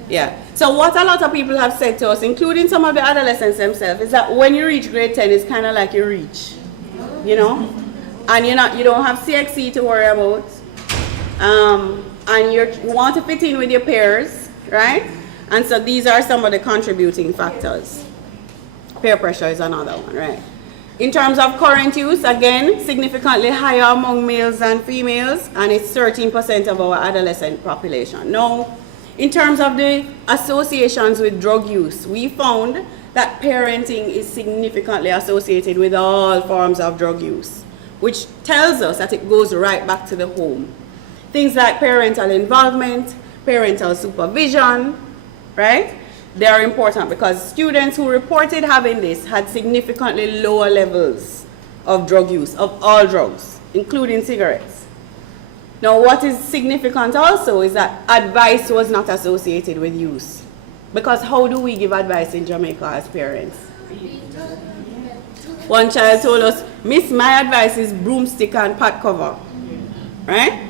Yeah. So what a lot of people have said to us, including some of the adolescents themselves, is that when you reach grade 10, it's kind of like you reach, you know? And you don't have CXC to worry about. And you want to fit in with your peers, right? And so these are some of the contributing factors. Peer pressure is another one, right? In terms of current use, again, significantly higher among males than females, and it's 13% of our adolescent population. Now, in terms of the associations with drug use, we found that parenting is significantly associated with all forms of drug use, which tells us that it goes right back to the home. Things like parental involvement, parental supervision, right? They are important because students who reported having this had significantly lower levels of drug use, of all drugs, including cigarettes. Now, what is significant also is that advice was not associated with use. Because how do we give advice in Jamaica as parents? One child told us, "Miss, my advice is broomstick and pot cover," right?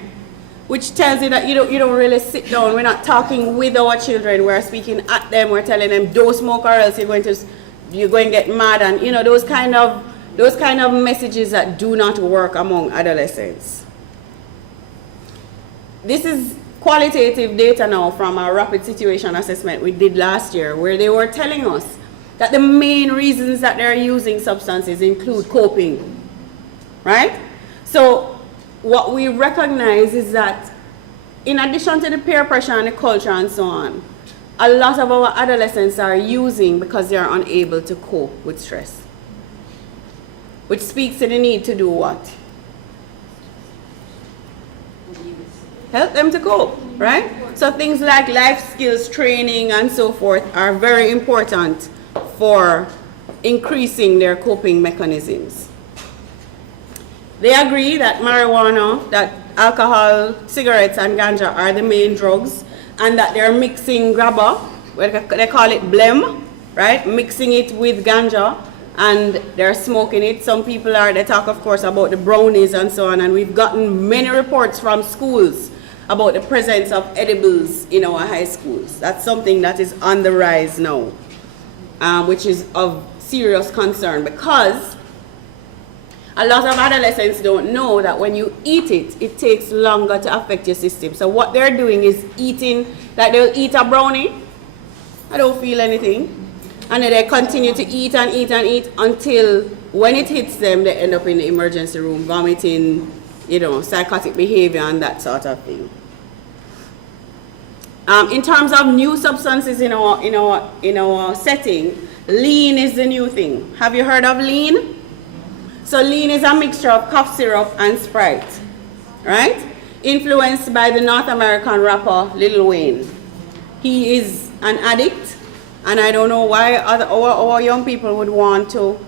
Which tells you that you don't really sit down. We're not talking with our children. We're speaking at them. We're telling them, "Don't smoke or else you're going to get mad," and those kind of messages that do not work among adolescents. This is qualitative data now from a rapid situation assessment we did last year, where they were telling us that the main reasons that they're using substances include coping, right? So what we recognize is that in addition to the peer pressure and the culture and so on, a lot of our adolescents are using because they are unable to cope with stress, which speaks to the need to do what? Help them to cope, right? So things like life skills training and so forth are very important for increasing their coping mechanisms. They agree that marijuana, that alcohol, cigarettes, and ganja are the main drugs, and that they're mixing grabber, they call it blem, right? Mixing it with ganja, and they're smoking it. Some people they talk, of course, about the brownies and so on, and we've gotten many reports from schools about the presence of edibles in our high schools. That's something that is on the rise now, which is of serious concern, because a lot of adolescents don't know that when you eat it, it takes longer to affect your system. So what they're doing is eating, like they'll eat a brownie, I don't feel anything, and then they continue to eat and eat and eat until when it hits them, they end up in the emergency room, vomiting, psychotic behavior and that sort of thing. In terms of new substances in our setting, lean is the new thing. Have you heard of lean? So lean is a mixture of cough syrup and Sprite, right? Influenced by the North American rapper Lil Wayne. He is an addict, and I don't know why our young people would want to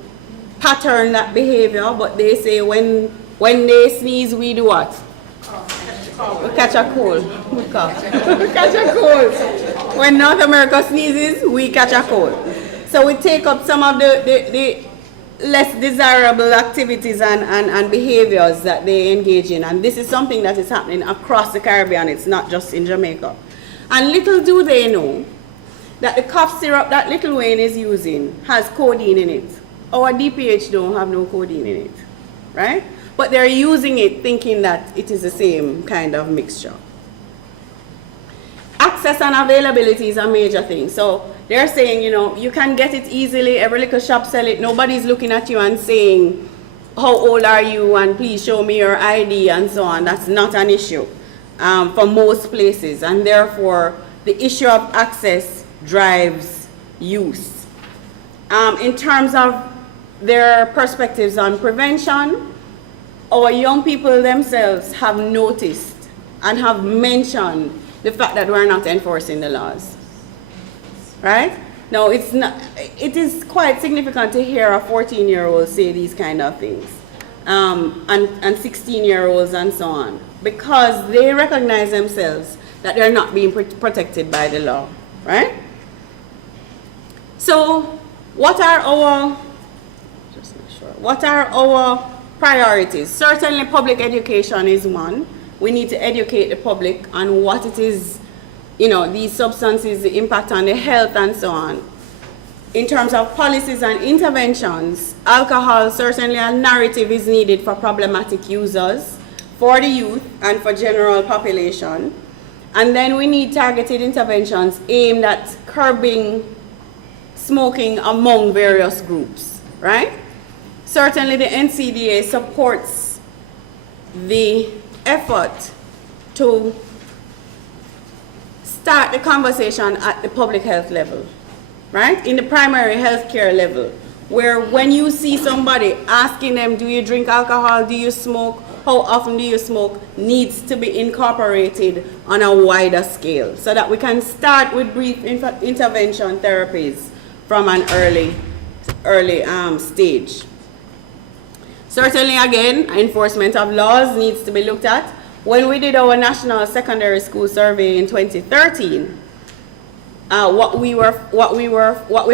pattern that behavior, but they say when they sneeze, we do what? We catch a cold. We cough. We catch a cold. When North America sneezes, we catch a cold. So we take up some of the less desirable activities and behaviors that they engage in. And this is something that is happening across the Caribbean. It's not just in Jamaica. And little do they know that the cough syrup that Lil Wayne is using has codeine in it. Our DPH don't have no codeine in it. right? But they're using it thinking that it is the same kind of mixture. Access and availability is a major thing. So they're saying, you know, you can get it easily, every little shop sell it, nobody's looking at you and saying, how old are you, and please show me your ID, and so on. That's not an issue for most places, and therefore the issue of access drives use. In terms of their perspectives on prevention, our young people themselves have noticed and have mentioned the fact that we're not enforcing the laws, right? Now, it is quite significant to hear a 14-year-old say these kind of things, and 16-year-olds and so on, because they recognize themselves that they're not being protected by the law, right? So, what are our priorities? Certainly public education is one. We need to educate the public on what it is, you know, these substances, the impact on the health and so on. In terms of policies and interventions, alcohol, certainly a narrative is needed for problematic users, for the youth and for general population. And then we need targeted interventions aimed at curbing smoking among various groups, right? Certainly the NCDA supports the effort to start the conversation at the public health level, right? In the primary health care level, where when you see somebody asking them, do you drink alcohol, do you smoke, how often do you smoke, needs to be incorporated on a wider scale so that we can start with brief intervention therapies from an early stage. Certainly, again, enforcement of laws needs to be looked at. When we did our national secondary school survey in 2013, what we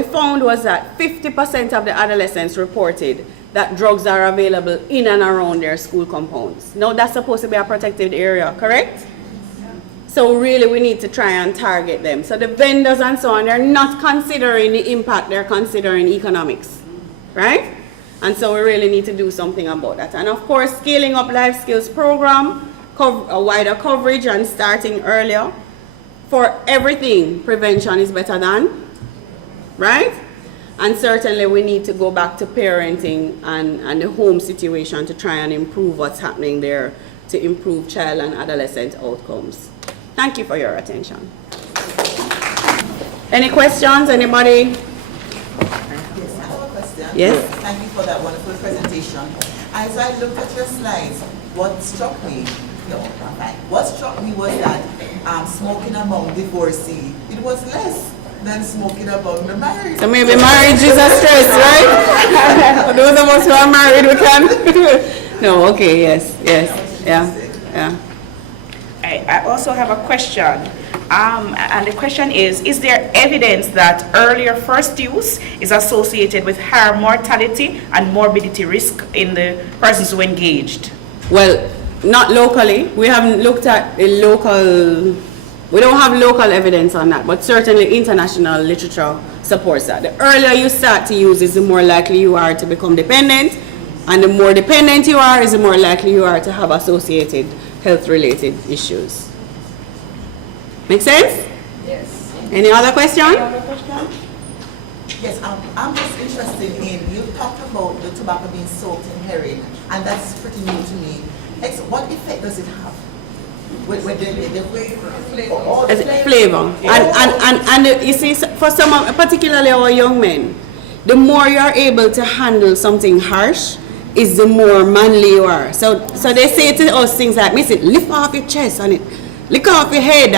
found was that 50% of the adolescents reported that drugs are available in and around their school compounds. Now, that's supposed to be a protected area, correct? So really, we need to try and target them. So the vendors and so on, they're not considering the impact, they're considering economics, right? And so we really need to do something about that. And of course, scaling up life skills program, a wider coverage and starting earlier. For everything, prevention is better than, right? And certainly we need to go back to parenting and the home situation to try and improve what's happening there to improve child and adolescent outcomes. Thank you for your attention. Any questions, anybody? Yes, I have a question. Yes. Thank you for that wonderful presentation. As I looked at your slides, what struck me was that smoking among divorcees, it was less than smoking among the married. So maybe marriage is a stress, right? For those of us who are married, we can. No, okay, yes, yeah. I also have a question. And the question is there evidence that earlier first use is associated with higher mortality and morbidity risk in the persons who engaged? Well, not locally. We haven't looked at the local, we don't have local evidence on that, but certainly international literature supports that. The earlier you start to use is the more likely you are to become dependent, and the more dependent you are is the more likely you are to have associated health-related issues. Make sense? Yes. Any other question? Yes, I'm just interested in, you talked about the tobacco being soaked in heroin, and that's pretty new to me. What effect does it have? With the flavor? Flavor. And you see, for some, particularly our young men, the more you are able to handle something harsh, is the more manly you are. So they say to us things like, "Miss it, lift off your chest and lift off your head,"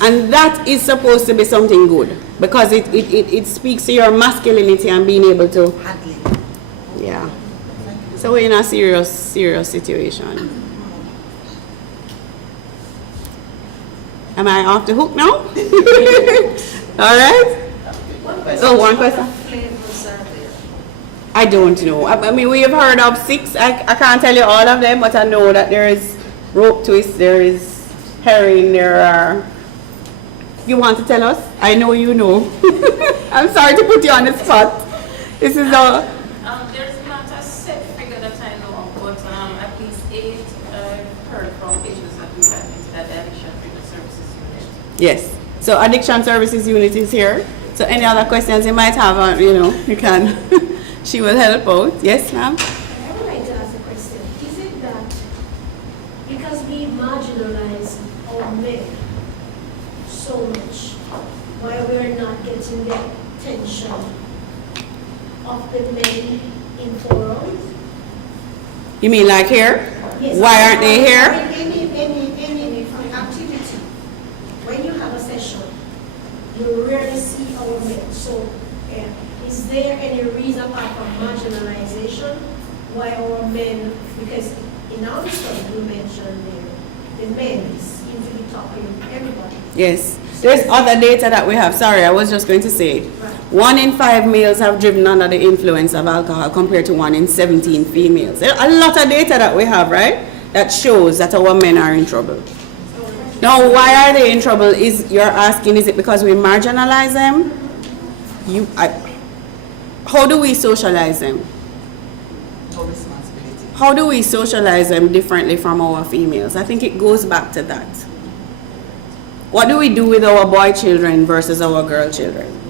and that is supposed to be something good because it speaks to your masculinity and being able to Handling. Yeah. So we're in a serious situation. Am I off the hook now? All right. Oh, one question. I don't know. I mean, we have heard of 6. I can't tell you all of them, but I know that there is rope twist, there is heroin, there are. You want to tell us? I know you know. I'm sorry to put you on the spot. This is all. There's not a set figure that I know of, but at least 8 I've heard from patients that we've admitted at the Addiction Treatment Services Unit. Yes. So Addiction Services Unit is here. So any other questions you might have, you can. She will help out. Yes, ma'am? I would like to ask a question. Is it that because we marginalize our men so much, why we're not getting the attention of the men in forums? You mean like here? Yes. Why aren't they here? Any activity, when you have a session, you rarely see our men. So is there any reason apart from marginalization why our men, because in our study you mentioned the men seem to be talking to everybody. Yes. There's other data that we have. Sorry, I was just going to say it. 1 in 5 males have driven under the influence of alcohol compared to 1 in 17 females. There's a lot of data that we have, right? That shows that our men are in trouble. Now, why are they in trouble? You're asking, is it because we marginalize them? How do we socialize them? No responsibility. How do we socialize them differently from our females? I think it goes back to that. What do we do with our boy children versus our girl children?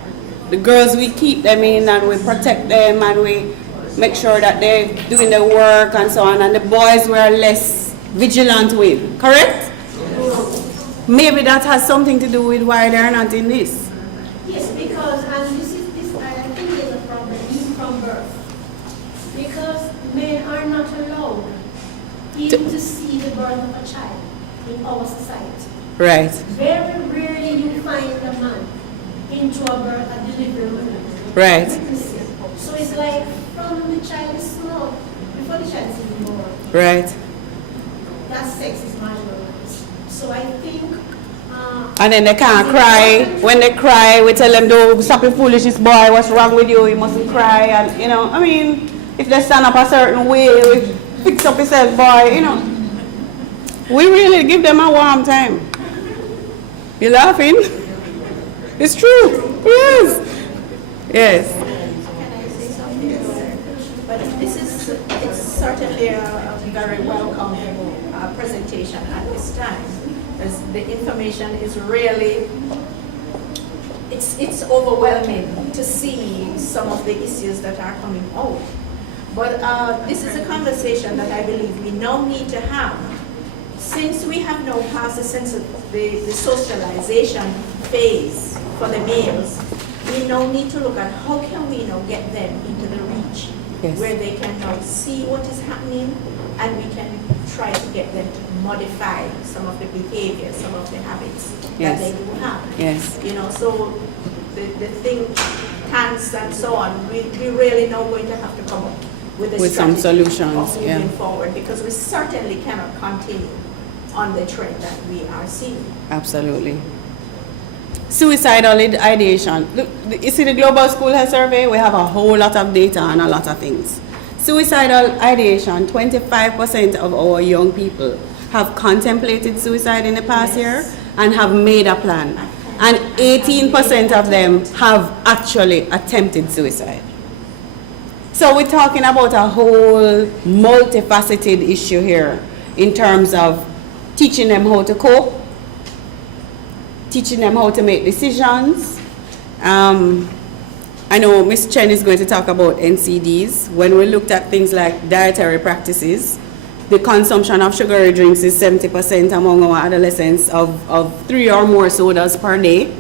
The girls, we keep them in and we protect them and we make sure that they're doing their work and so on. And the boys we are less vigilant with, correct? Maybe that has something to do with why they're not in this. Yes, because, and I think there's a problem even from birth. Because men are not allowed even to see the birth of a child in our society. Right. Very rarely you find a man into a birth, a delivery room. Right. So it's like from the child is small, before the child is even born. Right. That sex is marginalized. So I think. And then they can't cry. When they cry, we tell them, don't stop your foolishness, boy, what's wrong with you? You mustn't cry. And, I mean, if they stand up a certain way, we fix up yourself, boy, We really give them a warm time. You laughing? It's true. Yes. Yes. Can I say something? But it's certainly a very welcome presentation at this time. Because the information is really, it's overwhelming to see some of the issues that are coming out. But this is a conversation that I believe we now need to have. Since we have now passed the sense of the socialization phase for the males, we now need to look at how can we now get them into the reach, yes, where they can now see what is happening and we can try to get them to modify some of the behaviors, some of the habits yes, that they do have. Yes. So the thing cans and so on, we really now going to have to come up with some solutions of moving forward, because we certainly cannot continue on the trend that we are seeing. Absolutely. Suicidal ideation. Look, you see the Global School Health Survey? We have a whole lot of data on a lot of things. Suicidal ideation, 25% of our young people have contemplated suicide in the past year and have made a plan. And 18% of them have actually attempted suicide. So we're talking about a whole multifaceted issue here in terms of teaching them how to cope, teaching them how to make decisions. I know Ms. Chen is going to talk about NCDs. When we looked at things like dietary practices, the consumption of sugary drinks is 70% among our adolescents of 3 or more sodas per day,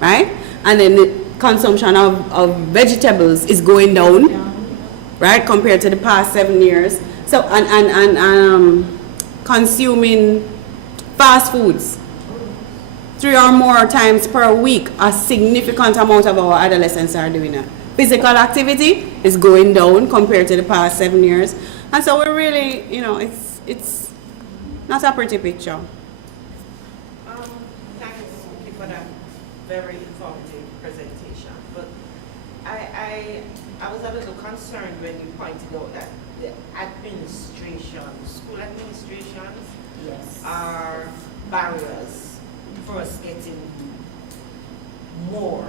right? And then the consumption of vegetables is going down, right, compared to the past 7 years. So, and consuming fast foods 3 or more times per week, a significant amount of our adolescents are doing that. Physical activity is going down compared to the past 7 years. And so we're really, it's not a pretty picture. Thank you for that very informative presentation. But I was a little concerned when you pointed out that the administration, school administrations, yes, are barriers for us getting more,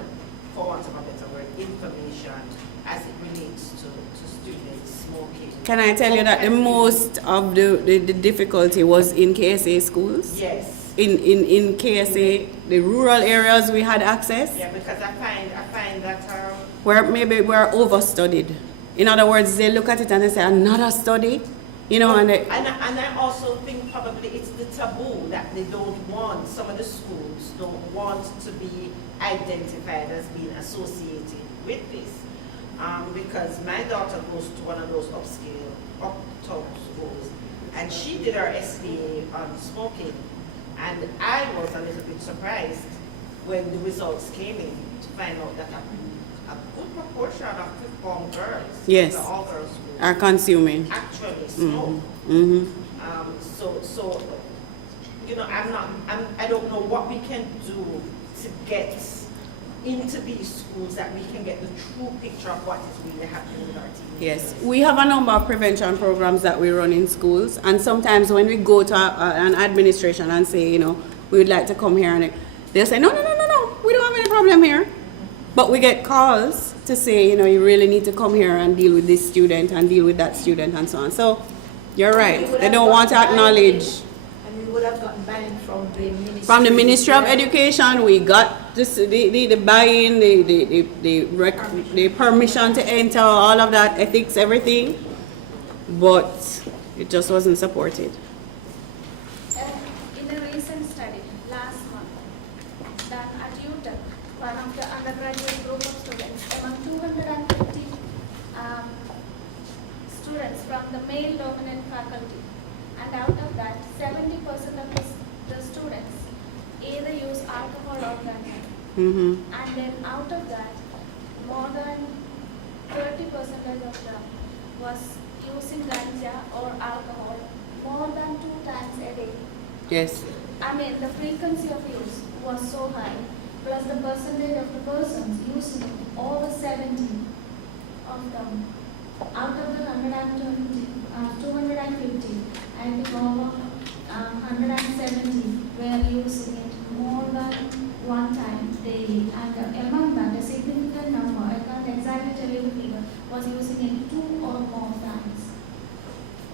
for want of a better word, information as it relates to students smoking. Can I tell you that the most of the difficulty was in KSA schools? Yes. In KSA, the rural areas we had access, Yeah, because I find that where maybe we're overstudied. In other words, they look at it and they say, another study, you know, and I also think probably it's the taboo that they don't want, some of the schools don't want to be identified as being associated with this. Because my daughter goes to one of those uptown schools, and she did her SBA on smoking, and I was a little bit surprised when the results came in to find out that a good proportion of fifth-form girls, yes, the all girls schools, are consuming, actually smoke. So you know, I don't know what we can do to get into these schools that we can get the true picture of what is really happening with our teenagers. Yes, we have a number of prevention programs that we run in schools, and sometimes when we go to an administration and say, you know, we would like to come here, and they'll say, no, we don't have any problem here. But we get calls to say, you know, you really need to come here and deal with this student and deal with that student and so on. So you're right, they don't want to acknowledge. And we would have gotten banned from the Ministry. From the Ministry of Education, we got this, the buy-in, the permission to enter, all of that, ethics, everything, but it just wasn't supported. In a recent study last month done at UTEC, one of the undergraduate group of students, among 250 students from the male-dominant faculty, and out of that, 70% of the students either use alcohol or ganja. And then out of that, more than 30% of them was using ganja or alcohol more than 2 times a day. Yes. I mean, the frequency of use was so high, plus the percentage of the persons using it, over 70 of them. Out of the 250, I think over 170 were using it more than 1 time daily. And among that, a significant number, I can't exactly tell you the figure, was using it 2 or more times.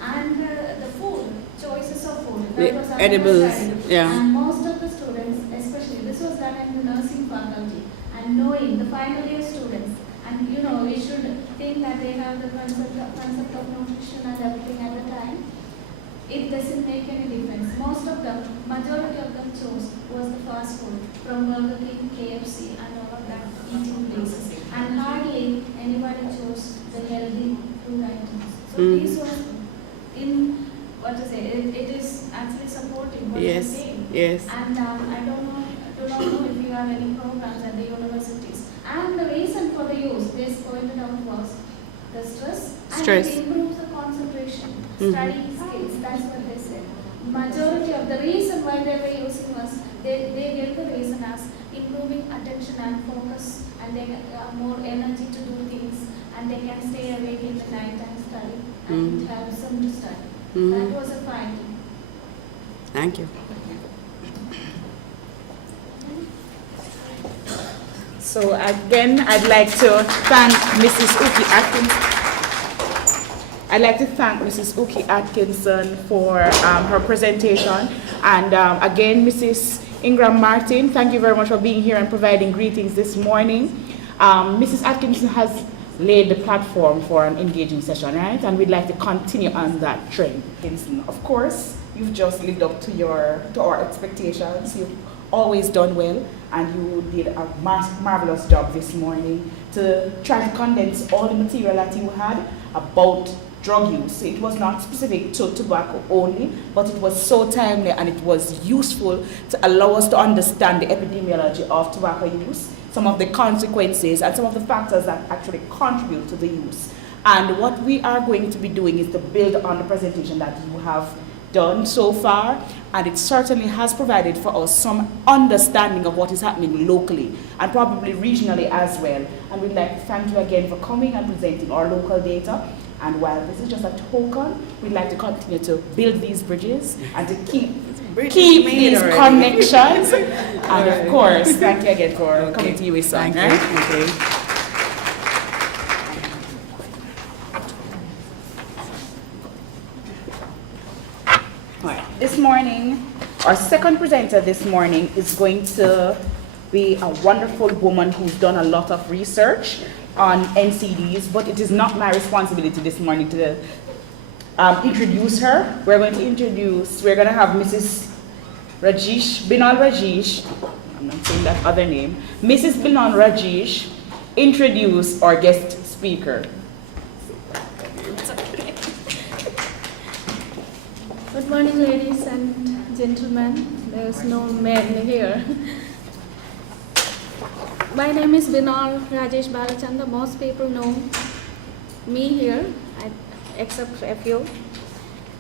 And the food, choices of food, that was another edibles, study. yeah. And most of the students, especially, this was done in the nursing faculty, and knowing the final year students, and you know, we should think that they have the concept of nutrition and everything at the time. It doesn't make any difference. Most of them, majority of them chose was the fast food from Burger King, KFC, and all of that eating places. And hardly anybody chose the healthy food items. So these was in, what to say, it is actually supporting what you're saying. Yes. And I do not know if you have any programs at the universities. And the reason for the use, they pointed out, was the stress. And it improves the concentration, studying skills, that's what they said. Majority of the reason why they were using was, they gave the reason as improving attention and focus, and they have more energy to do things, and they can stay awake in the night and study, and it helps them to study. That was a finding. Thank you. So again, I'd like to thank Mrs. Uki Atkinson. I'd like to thank Mrs. Uki Atkinson for her presentation. And again, Mrs. Ingram Martin, thank you very much for being here and providing greetings this morning. Mrs. Atkinson has laid the platform for an engaging session, right? And we'd like to continue on that trend. Of course, you've just lived up to our expectations. You've always done well, and you did a marvelous job this morning to try to condense all the material that you had about drug use. It was not specific to tobacco only, but it was so timely and it was useful to allow us to understand the epidemiology of tobacco use, some of the consequences, and some of the factors that actually contribute to the use. And what we are going to be doing is to build on the presentation that you have done so far, and it certainly has provided for us some understanding of what is happening locally and probably regionally as well. And we'd like to thank you again for coming and presenting our local data. And while this is just a token, we'd like to continue to build these bridges and to keep these connections. And of course, thank you again for coming to USA. Thank you. this morning, our second presenter this morning is going to be a wonderful woman who's done a lot of research on NCDs, but it is not my responsibility this morning to introduce her. We're going to have Mrs. Binal Rajesh, I'm not saying that other name, Mrs. Binal Rajesh, introduce our guest speaker. Good morning, ladies and gentlemen. There's no men here. My name is Binal Rajesh Balachanda. Most people know me here, except a few.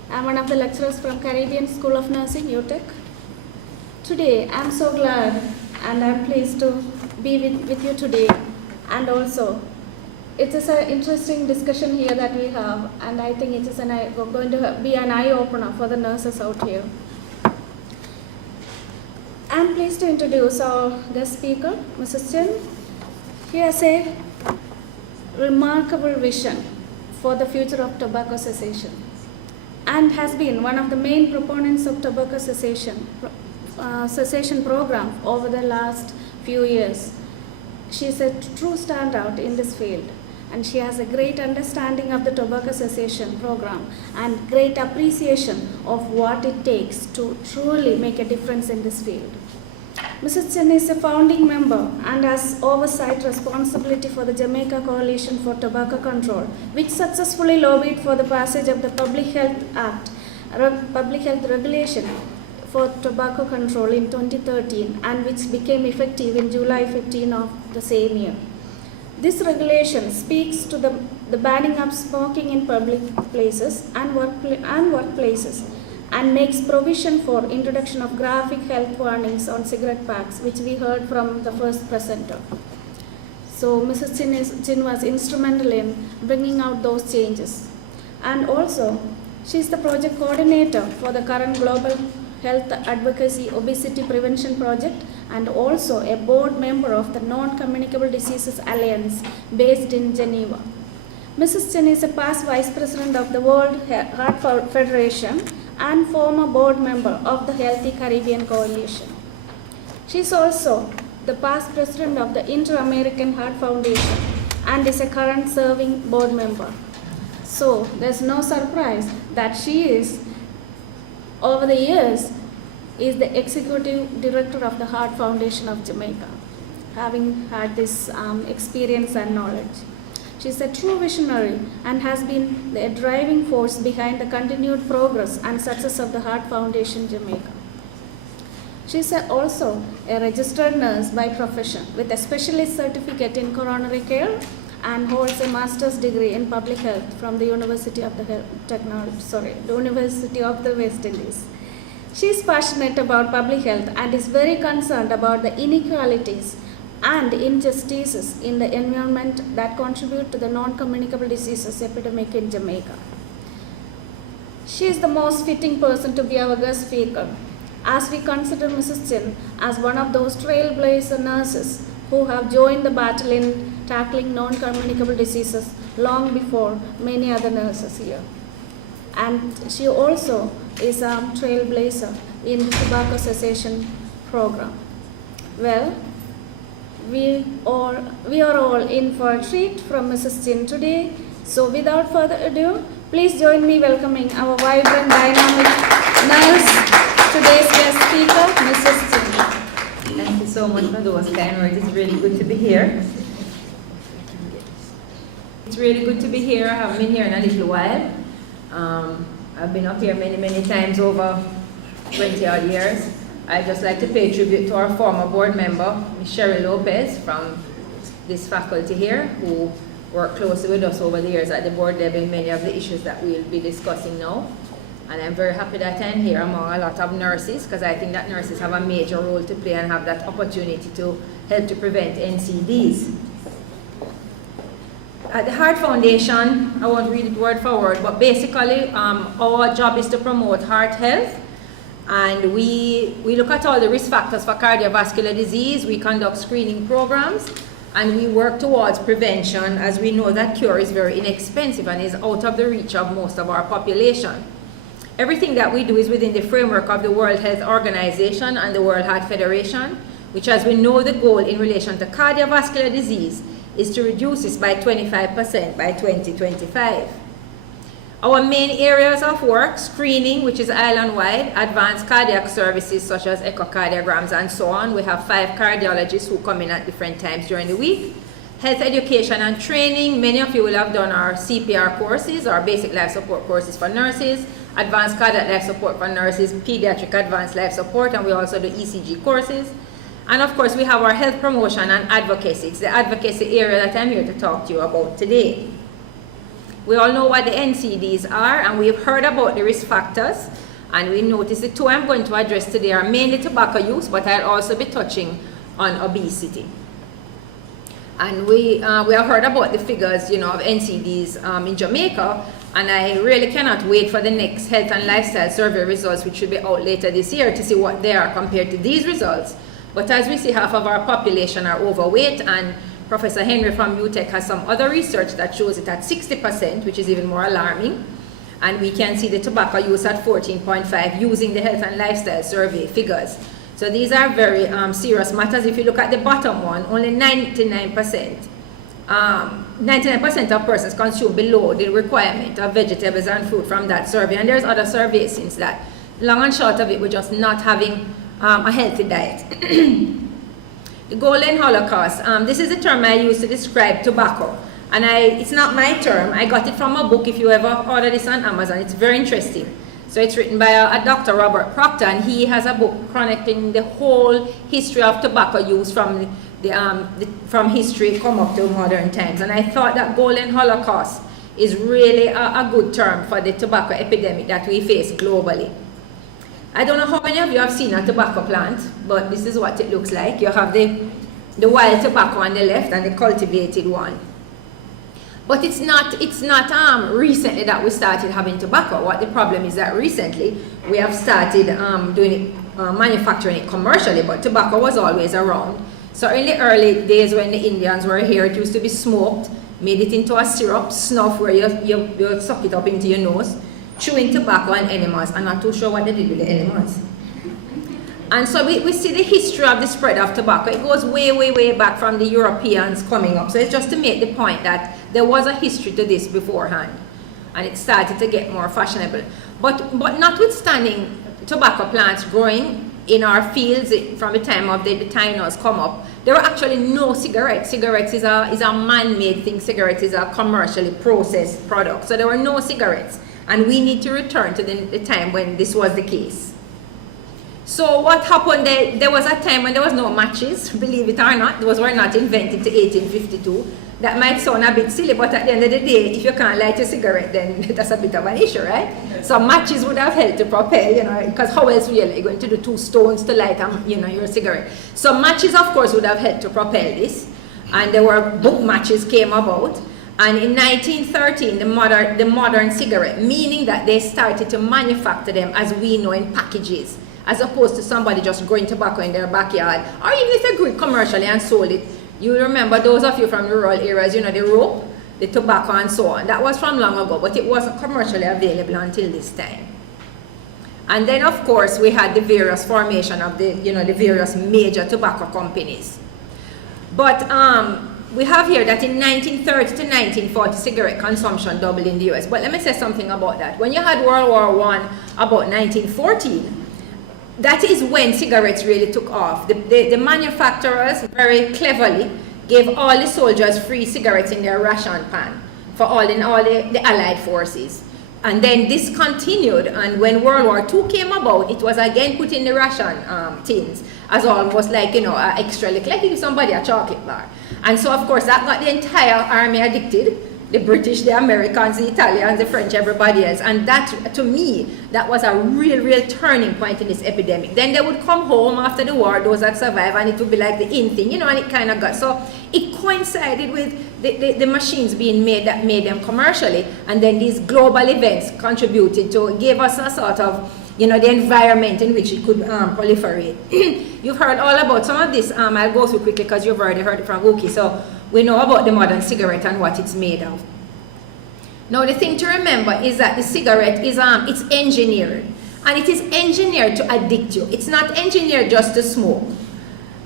I'm one of the lecturers from Caribbean School of Nursing, UTech. Today, I'm so glad and I'm pleased to be with you today. And also, it is an interesting discussion here that we have, and I think it is going to be an eye-opener for the nurses out here. I'm pleased to introduce our guest speaker, Mrs. Chen. He has a remarkable vision for the future of tobacco cessation and has been one of the main proponents of tobacco cessation program over the last few years. She is a true standout in this field, and she has a great understanding of the tobacco cessation program and great appreciation of what it takes to truly make a difference in this field. Mrs. Chen is a founding member and has oversight responsibility for the Jamaica Coalition for Tobacco Control, which successfully lobbied for the passage of the Public Health Act, Public Health Regulation for Tobacco Control in 2013, and which became effective in July 15 of the same year. This regulation speaks to the banning of smoking in public places and workplaces, and makes provision for introduction of graphic health warnings on cigarette packs, which we heard from the first presenter. So Mrs. Chin was instrumental in bringing out those changes. And also, she's the project coordinator for the current Global Health Advocacy Obesity Prevention Project, and also a board member of the Non-Communicable Diseases Allowance based in Geneva. Mrs. Chen is a past vice president of the World Heart Federation and former board member of the Healthy Caribbean Coalition. She is also the past president of the Inter-American Heart Foundation and is a current serving board member. So there's no surprise that she is, over the years, is the executive director of the Heart Foundation of Jamaica, having had this experience and knowledge. She is a true visionary and has been the driving force behind the continued progress and success of the Heart Foundation Jamaica. She is also a registered nurse by profession with a specialist certificate in coronary care and holds a master's degree in public health from the University of the West Indies. She is passionate about public health and is very concerned about the inequalities and injustices in the environment that contribute to the non-communicable diseases epidemic in Jamaica. She is the most fitting person to be our guest speaker, as we consider Mrs. Chen as one of those trailblazer nurses who have joined the battle in tackling non-communicable diseases long before many other nurses here. And she also is a trailblazer in the tobacco cessation program. Well, we are all in for a treat from Mrs. Chen today. So without further ado, please join me welcoming our vibrant, dynamic nurse, today's guest speaker, Mrs. Chen. Thank you so much for those kind words. It's really good to be here. It's really good to be here. I haven't been here in a little while. I've been up here many times over 20 odd years. I'd just like to pay tribute to our former board member, Ms. Sherry Lopez, from this faculty here, who worked closely with us over the years at the board level in many of the issues that we'll be discussing now. And I'm very happy that I'm here among a lot of nurses, because I think that nurses have a major role to play and have that opportunity to help to prevent NCDs. At the Heart Foundation, I won't read it word for word, but basically our job is to promote heart health. And we look at all the risk factors for cardiovascular disease, we conduct screening programs, and we work towards prevention, as we know that cure is very inexpensive and is out of the reach of most of our population. Everything that we do is within the framework of the World Health Organization and the World Heart Federation, which, as we know, the goal in relation to cardiovascular disease is to reduce this by 25% by 2025. Our main areas of work: screening, which is island-wide, advanced cardiac services such as echocardiograms and so on. We have 5 cardiologists who come in at different times during the week. Health education and training. Many of you will have done our CPR courses, our basic life support courses for nurses, advanced cardiac life support for nurses, pediatric advanced life support, and we also do ECG courses. And of course, we have our health promotion and advocacy. It's the advocacy area that I'm here to talk to you about today. We all know what the NCDs are, and we've heard about the risk factors, and we notice the 2 I'm going to address today are mainly tobacco use, but I'll also be touching on obesity. And we have heard about the figures, of NCDs in Jamaica, and I really cannot wait for the next health and lifestyle survey results, which should be out later this year, to see what they are compared to these results. But as we see, half of our population are overweight, and Professor Henry from UTech has some other research that shows it at 60%, which is even more alarming. And we can see the tobacco use at 14.5 using the health and lifestyle survey figures. So these are very serious matters. If you look at the bottom one, only 99% of persons consume below the requirement of vegetables and fruit from that survey. And there's other surveys since that. Long and short of it, we're just not having a healthy diet. The Golden Holocaust. This is a term I use to describe tobacco. And it's not my term. I got it from a book. If you ever order this on Amazon, it's very interesting. So it's written by a Dr. Robert Proctor, and he has a book chronicling the whole history of tobacco use from history come up to modern times. And I thought that Golden Holocaust is really a good term for the tobacco epidemic that we face globally. I don't know how many of you have seen a tobacco plant, but this is what it looks like. You have the wild tobacco on the left and the cultivated one. But it's not recently that we started having tobacco. What the problem is that recently we have started manufacturing it commercially, but tobacco was always around. So in the early days when the Indians were here, it used to be smoked, made it into a syrup, snuff where you suck it up into your nose, chewing tobacco and enemas. I'm not too sure what they did with the enemas. And so we see the history of the spread of tobacco. It goes way, way, way back from the Europeans coming up. So it's just to make the point that there was a history to this beforehand. And it started to get more fashionable. But notwithstanding tobacco plants growing in our fields from the time of the Tainos come up, there were actually no cigarettes. Cigarettes is a man-made thing. Cigarettes is a commercially processed product. So there were no cigarettes. And we need to return to the time when this was the case. So what happened, there was a time when there was no matches, believe it or not. Those were not invented to 1852. That might sound a bit silly, but at the end of the day, if you can't light a cigarette, then that's a bit of an issue, right? So matches would have helped to propel, because how else are you going to do 2 stones to light, your cigarette? So matches, of course, would have helped to propel this. And there were book matches came about. And in 1913, the modern cigarette, meaning that they started to manufacture them as we know in packages, as opposed to somebody just growing tobacco in their backyard, or even if they grew it commercially and sold it. You remember, those of you from rural areas, the rope, the tobacco and so on. That was from long ago, but it wasn't commercially available until this time. And then, of course, we had the various formation of the various major tobacco companies. But we have here that in 1930 to 1940, cigarette consumption doubled in the US. But let me say something about that. When you had World War I, about 1914, that is when cigarettes really took off. The manufacturers very cleverly gave all the soldiers free cigarettes in their ration pan for all the Allied forces. And then this continued, and when World War II came about, it was again put in the ration tins as almost like, an extra, like if somebody a chocolate bar. And so, of course, that got the entire army addicted. The British, the Americans, the Italians, the French, everybody else. And that, to me, that was a real turning point in this epidemic. Then they would come home after the war, those that survived, and it would be like the in thing, and it kind of got. So it coincided with the machines being made that made them commercially. And then these global events contributed to, gave us a sort of, the environment in which it could proliferate. You've heard all about some of this. I'll go through quickly because you've already heard it from Uki. So we know about the modern cigarette and what it's made of. Now the thing to remember is that the cigarette is it's engineered, and it is engineered to addict you. It's not engineered just to smoke.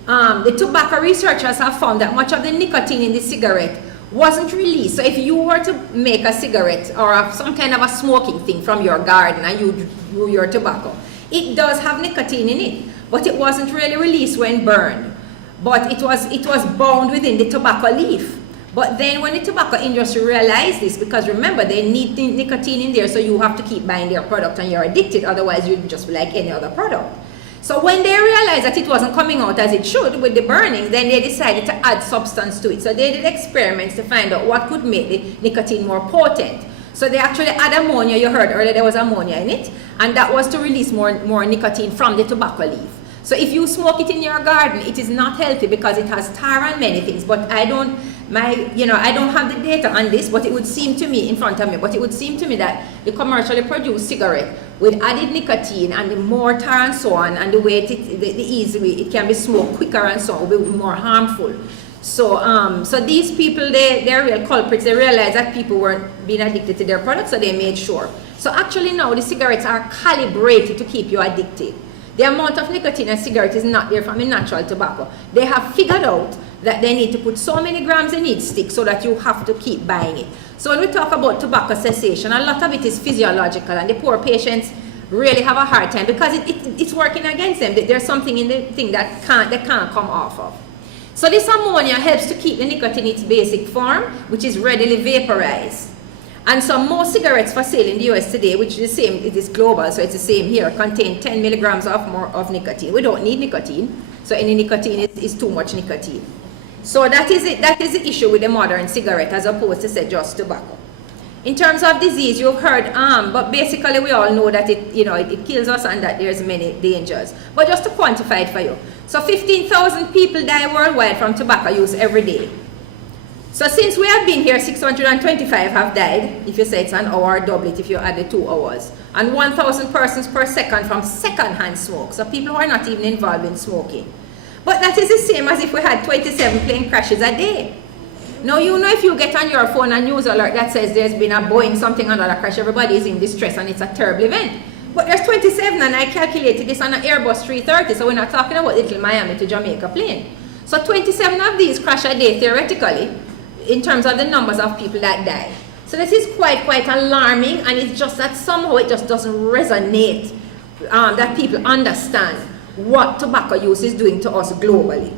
The tobacco researchers have found that much of the nicotine in the cigarette wasn't released. So if you were to make a cigarette or some kind of a smoking thing from your garden and you grew your tobacco, it does have nicotine in it, but it wasn't really released when burned. But it was bound within the tobacco leaf. But then when the tobacco industry realized this, because remember, they need the nicotine in there, so you have to keep buying their product and you're addicted, otherwise you'd just be like any other product. So when they realized that it wasn't coming out as it should with the burning, then they decided to add substance to it. So they did experiments to find out what could make the nicotine more potent. So they actually add ammonia. You heard earlier there was ammonia in it, and that was to release more nicotine from the tobacco leaf. So if you smoke it in your garden, it is not healthy because it has tar and many things. But I don't have the data on this, but it would seem to me in front of me, but it would seem to me that the commercially produced cigarette with added nicotine and the more tar and so on, and the way the easy way it can be smoked quicker and so on, will be more harmful. So these people, they're real culprits. They realized that people weren't being addicted to their products, so they made sure. So actually now the cigarettes are calibrated to keep you addicted. The amount of nicotine in a cigarette is not there from a natural tobacco. They have figured out that they need to put so many grams in each stick so that you have to keep buying it. So when we talk about tobacco cessation, a lot of it is physiological, and the poor patients really have a hard time because it's working against them. There's something in the thing that they can't come off of. So this ammonia helps to keep the nicotine in its basic form, which is readily vaporized. And so most cigarettes for sale in the US today, which is the same, it is global, so it's the same here, contain 10 milligrams of nicotine. We don't need nicotine, so any nicotine is too much nicotine. So that is it. That is the issue with the modern cigarette as opposed to say just tobacco. In terms of disease, you've heard but basically we all know that it kills us and that there's many dangers. But just to quantify it for you, so 15,000 people die worldwide from tobacco use every day. So since we have been here, 625 have died, if you say it's an hour, double it if you add the 2 hours. And 1,000 persons per second from second-hand smoke. So people who are not even involved in smoking. But that is the same as if we had 27 plane crashes a day. Now you know if you get on your phone a news alert that says there's been a Boeing something another crash, everybody is in distress and it's a terrible event. But there's 27 and I calculated this on an Airbus 330, so we're not talking about little Miami to Jamaica plane. So 27 of these crash a day theoretically, in terms of the numbers of people that die. So this is quite alarming, and it's just that somehow it just doesn't resonate that people understand what tobacco use is doing to us globally.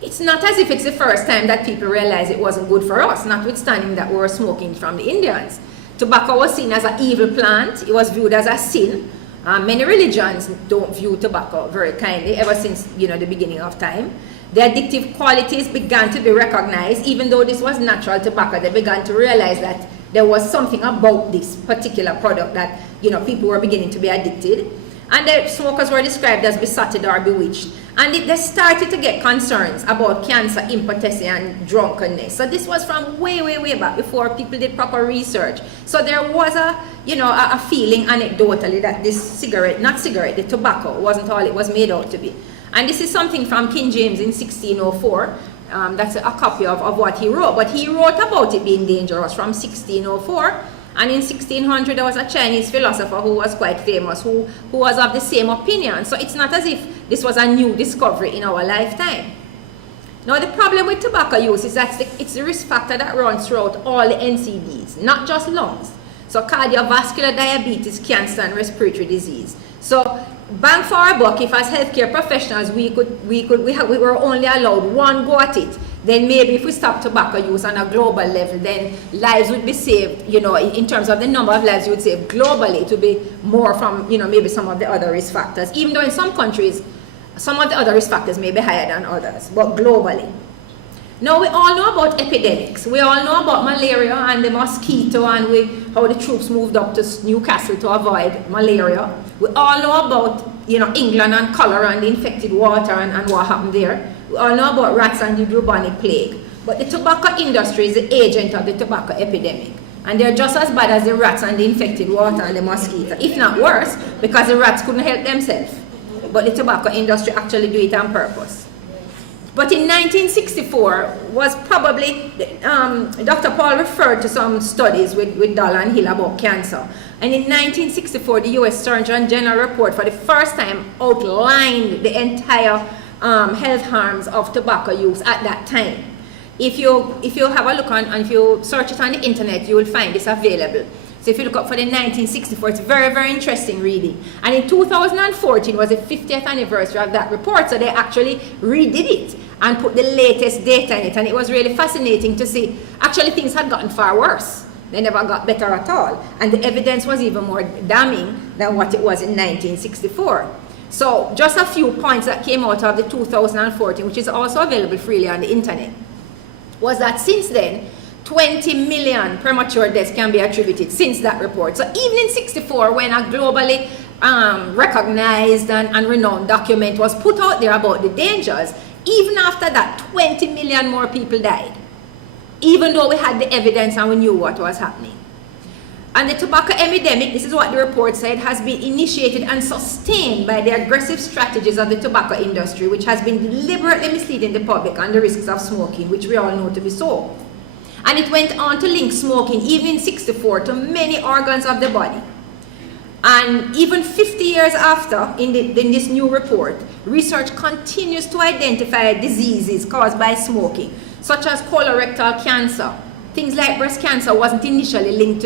It's not as if it's the first time that people realize it wasn't good for us, notwithstanding that we were smoking from the Indians. Tobacco was seen as an evil plant. It was viewed as a sin. Many religions don't view tobacco very kindly ever since the beginning of time. The addictive qualities began to be recognized. Even though this was natural tobacco, they began to realize that there was something about this particular product that people were beginning to be addicted. And the smokers were described as besotted or bewitched. And they started to get concerns about cancer, impotency, and drunkenness. So this was from way back before people did proper research. So there was a feeling anecdotally that this the tobacco wasn't all it was made out to be. And this is something from King James in 1604. That's a copy of what he wrote. But he wrote about it being dangerous from 1604. And in 1600, there was a Chinese philosopher who was quite famous, who was of the same opinion. So it's not as if this was a new discovery in our lifetime. Now, the problem with tobacco use is that it's the risk factor that runs throughout all the NCDs, not just lungs. So cardiovascular, diabetes, cancer, and respiratory disease. So bang for our buck, if as healthcare professionals we were only allowed one go at it, then maybe if we stop tobacco use on a global level, then lives would be saved, in terms of the number of lives you would save globally. It would be more from, maybe some of the other risk factors. Even though in some countries, some of the other risk factors may be higher than others, but globally. Now, we all know about epidemics. We all know about malaria and the mosquito and how the troops moved up to Newcastle to avoid malaria. We all know about, England and cholera and the infected water and what happened there. We all know about rats and the bubonic plague. But the tobacco industry is the agent of the tobacco epidemic. And they're just as bad as the rats and the infected water and the mosquito, if not worse, because the rats couldn't help themselves. But the tobacco industry actually do it on purpose. But in 1964 was probably, Dr. Paul referred to some studies with Dahl and Hill about cancer. And in 1964, the US Surgeon General report for the first time outlined the entire health harms of tobacco use at that time. If you have a look on, and if you search it on the internet, you will find this available. So if you look up for the 1964, it's very, very interesting reading. And in 2014 was the 50th anniversary of that report, so they actually redid it and put the latest data in it. And it was really fascinating to see, actually things had gotten far worse. They never got better at all. And the evidence was even more damning than what it was in 1964. So just a few points that came out of the 2014, which is also available freely on the internet, was that since then, 20 million premature deaths can be attributed since that report. So even in 64, when a globally recognized and renowned document was put out there about the dangers, even after that, 20 million more people died, even though we had the evidence and we knew what was happening. And the tobacco epidemic, this is what the report said, has been initiated and sustained by the aggressive strategies of the tobacco industry, which has been deliberately misleading the public on the risks of smoking, which we all know to be so. And it went on to link smoking, even in 64, to many organs of the body. And even 50 years after, in this new report, research continues to identify diseases caused by smoking, such as colorectal cancer. Things like breast cancer wasn't initially linked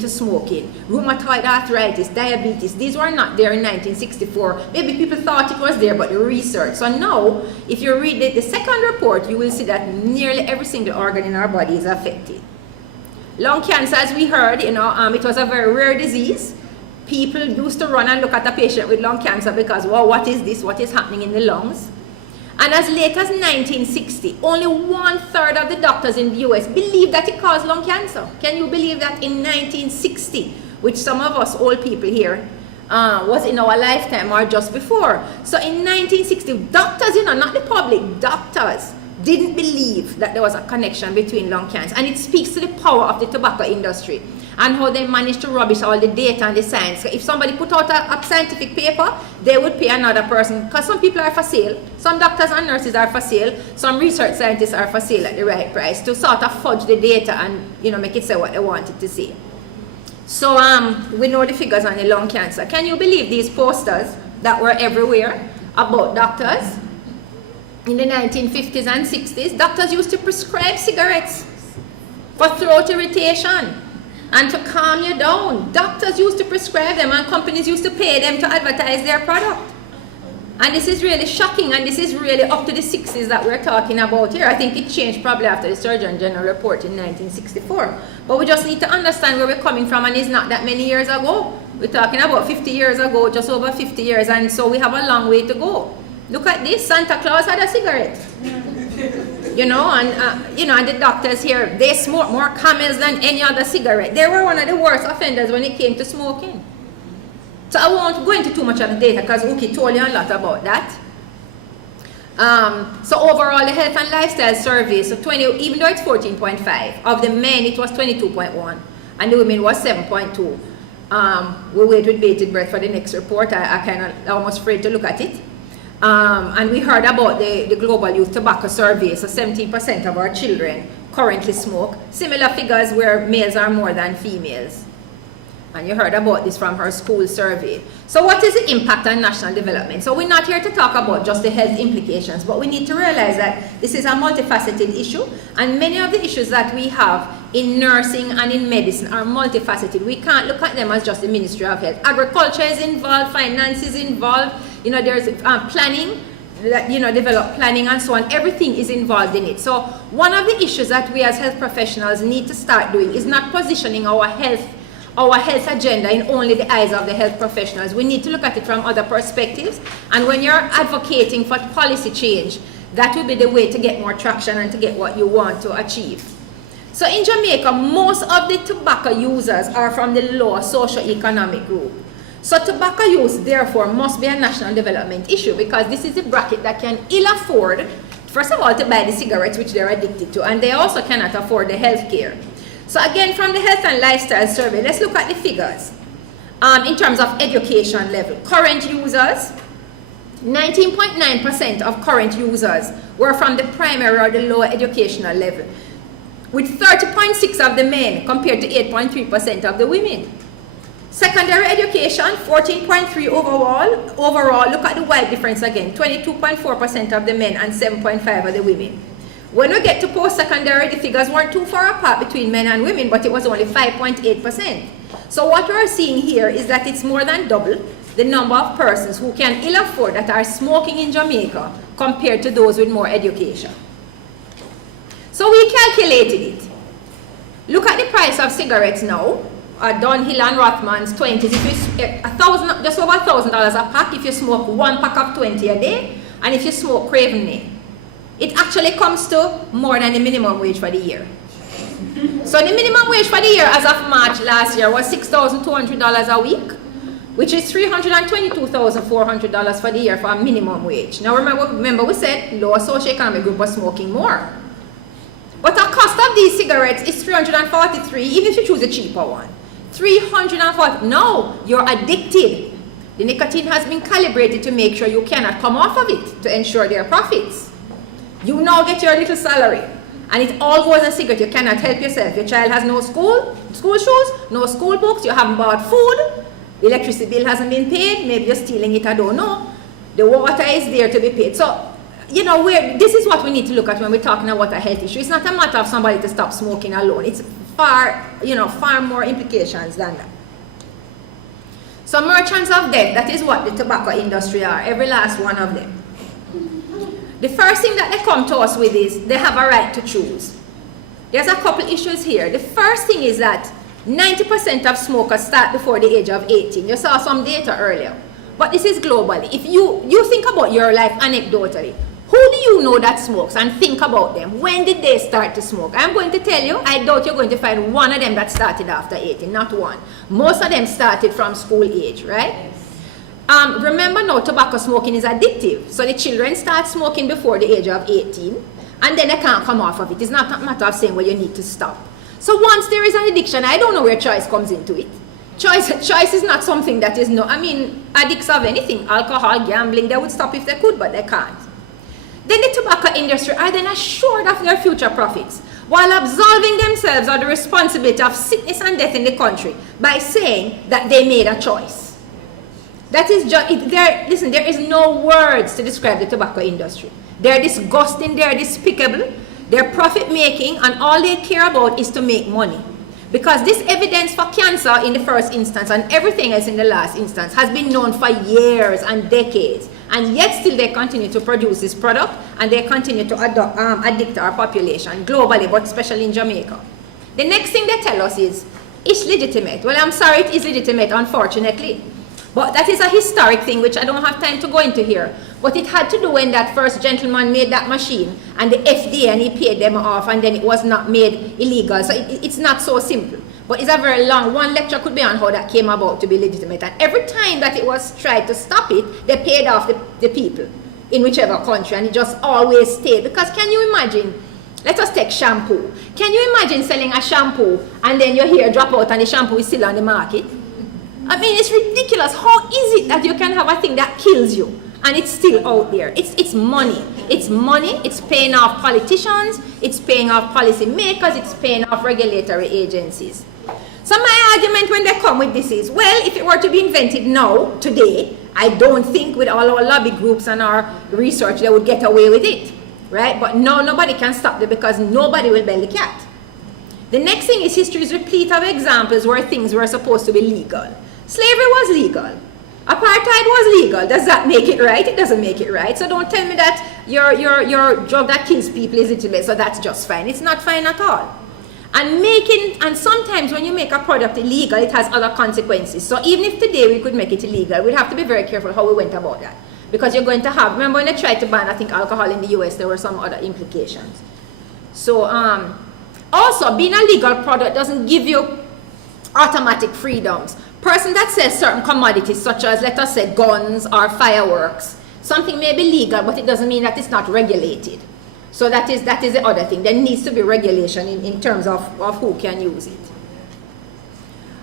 to smoking. Rheumatoid arthritis, diabetes, these were not there in 1964. Maybe people thought it was there, but the research. So now, if you read the second report, you will see that nearly every single organ in our body is affected. Lung cancer, as we heard, it was a very rare disease. People used to run and look at a patient with lung cancer because, well, what is this? What is happening in the lungs? And as late as 1960, only 1/3 of the doctors in the US believed that it caused lung cancer. Can you believe that in 1960, which some of us old people here was in our lifetime or just before? So in 1960, doctors, not the public, doctors didn't believe that there was a connection between lung cancer. And it speaks to the power of the tobacco industry and how they managed to rubbish all the data and the science. If somebody put out a scientific paper, they would pay another person, because some people are for sale, some doctors and nurses are for sale, some research scientists are for sale at the right price to sort of fudge the data and make it say what they want it to say. So we know the figures on the lung cancer. Can you believe these posters that were everywhere about doctors? In the 1950s and 60s, doctors used to prescribe cigarettes for throat irritation and to calm you down. Doctors used to prescribe them and companies used to pay them to advertise their product. And this is really shocking, and this is really up to the 60s that we're talking about here. I think it changed probably after the Surgeon General report in 1964. But we just need to understand where we're coming from, and it's not that many years ago. We're talking about 50 years ago, just over 50 years, and so we have a long way to go. Look at this, Santa Claus had a cigarette. And the doctors here, they smoke more Camels than any other cigarette. They were one of the worst offenders when it came to smoking. So I won't go into too much of the data because Uki told you a lot about that. So overall, the health and lifestyle survey, even though it's 14.5, of the men it was 22.1, and the women was 7.2. We'll wait with bated breath for the next report. I'm almost afraid to look at it. And we heard about the Global Youth Tobacco Survey, so 17% of our children currently smoke. Similar figures where males are more than females. And you heard about this from her school survey. So what is the impact on national development? So we're not here to talk about just the health implications, but we need to realize that this is a multifaceted issue, and many of the issues that we have in nursing and in medicine are multifaceted. We can't look at them as just the Ministry of Health. Agriculture is involved, finance is involved, there's planning, develop planning and so on. Everything is involved in it. So one of the issues that we as health professionals need to start doing is not positioning our health agenda in only the eyes of the health professionals. We need to look at it from other perspectives. And when you're advocating for policy change, that will be the way to get more traction and to get what you want to achieve. So in Jamaica, most of the tobacco users are from the lower socio-economic group. So tobacco use, therefore, must be a national development issue, because this is the bracket that can ill afford, first of all, to buy the cigarettes, which they're addicted to, and they also cannot afford the health care. So again, from the health and lifestyle survey, let's look at the figures. In terms of education level, current users, 19.9% of current users were from the primary or the lower educational level, with 30.6% of the men compared to 8.3% of the women. Secondary education, 14.3% overall. Look at the wide difference again, 22.4% of the men and 7.5% of the women. When we get to post-secondary, the figures weren't too far apart between men and women, but it was only 5.8%. So what we're seeing here is that it's more than double the number of persons who can ill afford that are smoking in Jamaica compared to those with more education. So we calculated it. Look at the price of cigarettes now. Dunhill and Rothman's 20s, if you, just over $1,000 a pack if you smoke 1 pack of 20 a day, and if you smoke Craveney, it actually comes to more than the minimum wage for the year. So the minimum wage for the year as of March last year was $6,200 a week, which is $322,400 for the year for a minimum wage. Now remember we said lower socioeconomic group was smoking more. But the cost of these cigarettes is $343, even if you choose a cheaper one. $340. No, you're addicted. The nicotine has been calibrated to make sure you cannot come off of it to ensure their profits. You now get your little salary, and it all goes in cigarette. You cannot help yourself. Your child has no school shoes, no school books, you haven't bought food, the electricity bill hasn't been paid, maybe you're stealing it, I don't know. The water is there to be paid. So, you know, this is what we need to look at when we're talking about a health issue. It's not a matter of somebody to stop smoking alone. It's far more implications than that. So merchants of death, that is what the tobacco industry are, every last one of them. The first thing that they come to us with is they have a right to choose. There's a couple issues here. The first thing is that 90% of smokers start before the age of 18. You saw some data earlier. But this is globally. If you think about your life anecdotally, who do you know that smokes, and think about them? When did they start to smoke? I'm going to tell you, I doubt you're going to find one of them that started after 18, not one. Most of them started from school age, right? Remember now, tobacco smoking is addictive. So the children start smoking before the age of 18, and then they can't come off of it. It's not a matter of saying, well, you need to stop. So once there is an addiction, I don't know where choice comes into it. Choice is not something that is addicts of anything, alcohol, gambling, they would stop if they could, but they can't. Then the tobacco industry are then assured of their future profits while absolving themselves of the responsibility of sickness and death in the country by saying that they made a choice. That is just, listen, there is no words to describe the tobacco industry. They're disgusting, they're despicable, they're profit making, and all they care about is to make money. Because this evidence for cancer in the first instance and everything else in the last instance has been known for years and decades, and yet still they continue to produce this product and they continue to addict our population globally, but especially in Jamaica. The next thing they tell us is, it's legitimate. Well, I'm sorry, it is legitimate, unfortunately. But that is a historic thing which I don't have time to go into here. But it had to do when that first gentleman made that machine and the FDA, and he paid them off, and then it was not made illegal. So it's not so simple. But it's a very long, one lecture could be on how that came about to be legitimate. And every time that it was tried to stop it, they paid off the people in whichever country, and it just always stayed. Because can you imagine, let us take shampoo. Can you imagine selling a shampoo and then your hair drop out and the shampoo is still on the market? I mean, it's ridiculous. How is it that you can have a thing that kills you and it's still out there? It's money. It's money. It's paying off politicians. It's paying off policy makers. It's paying off regulatory agencies. So my argument when they come with this is, well, if it were to be invented now, today, I don't think with all our lobby groups and our research they would get away with it, right? But no, nobody can stop it because nobody will bend the cat. The next thing is history is replete of examples where things were supposed to be legal. Slavery was legal. Apartheid was legal. Does that make it right? It doesn't make it right. So don't tell me that your drug that kills people is legitimate, so that's just fine. It's not fine at all. And sometimes when you make a product illegal, it has other consequences. So even if today we could make it illegal, we'd have to be very careful how we went about that. Because you're going to have, remember when they tried to ban, I think, alcohol in the US, there were some other implications. So also, being a legal product doesn't give you automatic freedoms. Person that sells certain commodities, such as, let us say, guns or fireworks, something may be legal, but it doesn't mean that it's not regulated. So that is the other thing. There needs to be regulation in terms of who can use it.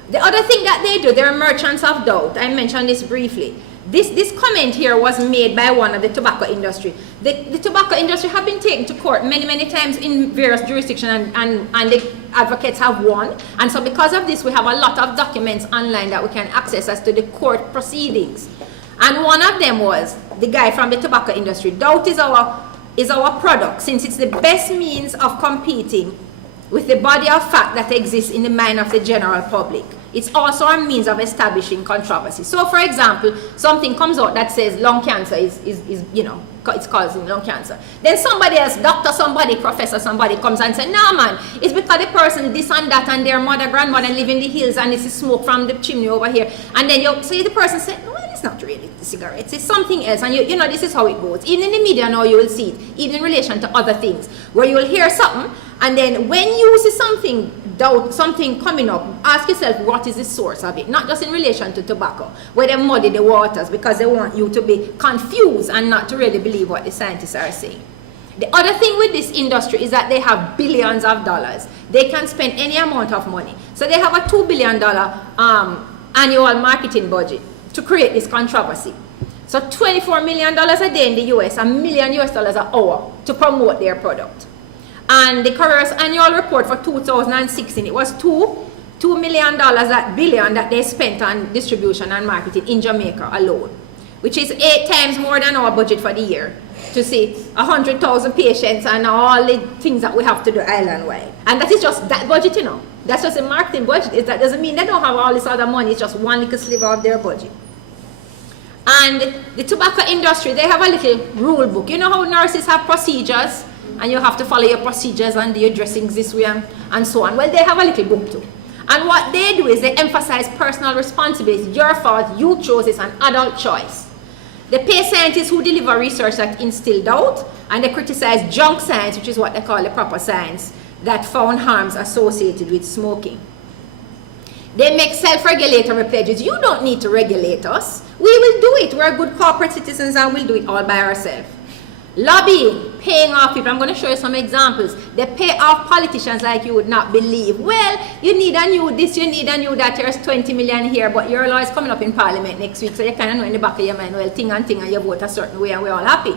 The other thing that they do, they're merchants of doubt. I mentioned this briefly. This comment here was made by one of the tobacco industry. The tobacco industry have been taken to court many times in various jurisdictions, and the advocates have won. And so because of this, we have a lot of documents online that we can access as to the court proceedings. And one of them was the guy from the tobacco industry. Doubt is our product, since it's the best means of competing with the body of fact that exists in the mind of the general public. It's also a means of establishing controversy. So, for example, something comes out that says lung cancer is it's causing lung cancer. Then somebody else, doctor somebody, professor somebody comes and says, nah man, it's because the person this and that and their mother, grandmother live in the hills and it's smoke from the chimney over here. And then the person said, no, it's not really the cigarettes, it's something else. And you know, this is how it goes. Even in the media now you will see it, even in relation to other things, where you will hear something, and then when you see something coming up, ask yourself, what is the source of it? Not just in relation to tobacco, where they muddy the waters because they want you to be confused and not to really believe what the scientists are saying. The other thing with this industry is that they have billions of dollars. They can spend any amount of money. So they have a $2 billion annual marketing budget to create this controversy. So $24 million a day in the US, $1 million US an hour to promote their product. And the Courier's annual report for 2016, it was $2 million, that billion that they spent on distribution and marketing in Jamaica alone, which is 8 times more than our budget for the year, to see 100,000 patients and all the things that we have to do island-wide. And that is just that budget, you know. That's just a marketing budget. That doesn't mean they don't have all this other money. It's just one little sliver of their budget. And the tobacco industry, they have a little rule book. You know how nurses have procedures? And you have to follow your procedures and do your dressings this way and so on. Well, they have a little book too. And what they do is they emphasize personal responsibility. Your fault, you chose, it's an adult choice. They pay scientists who deliver research that instill doubt, and they criticize junk science, which is what they call the proper science, that found harms associated with smoking. They make self-regulatory pledges. You don't need to regulate us. We will do it. We're good corporate citizens and we'll do it all by ourselves. Lobbying, paying off people. I'm going to show you some examples. They pay off politicians like you would not believe. Well, you need a new this, you need a new that. There's 20 million here, but your law is coming up in Parliament next week, so you kind of know in the back of your mind, well, thing, and you vote a certain way and we're all happy.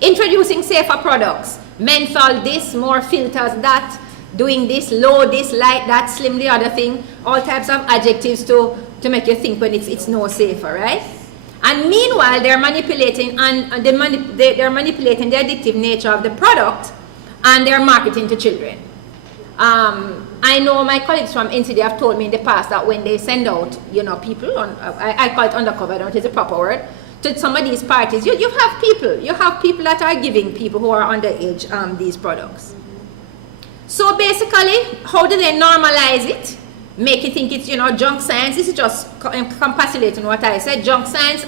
Introducing safer products. Menthol this, more filters that, doing this, low this, light that, slim the other thing. All types of adjectives to make you think when it's no safer, right? And meanwhile, they're manipulating they're manipulating the addictive nature of the product, and they're marketing to children. I know my colleagues from NCD have told me in the past that when they send out, people on, I call it undercover, I don't know if it's a proper word, to some of these parties, you have people that are giving people who are underage these products. So basically, how do they normalize it? Make you think it's, junk science. This is just encapsulating what I said. Junk science,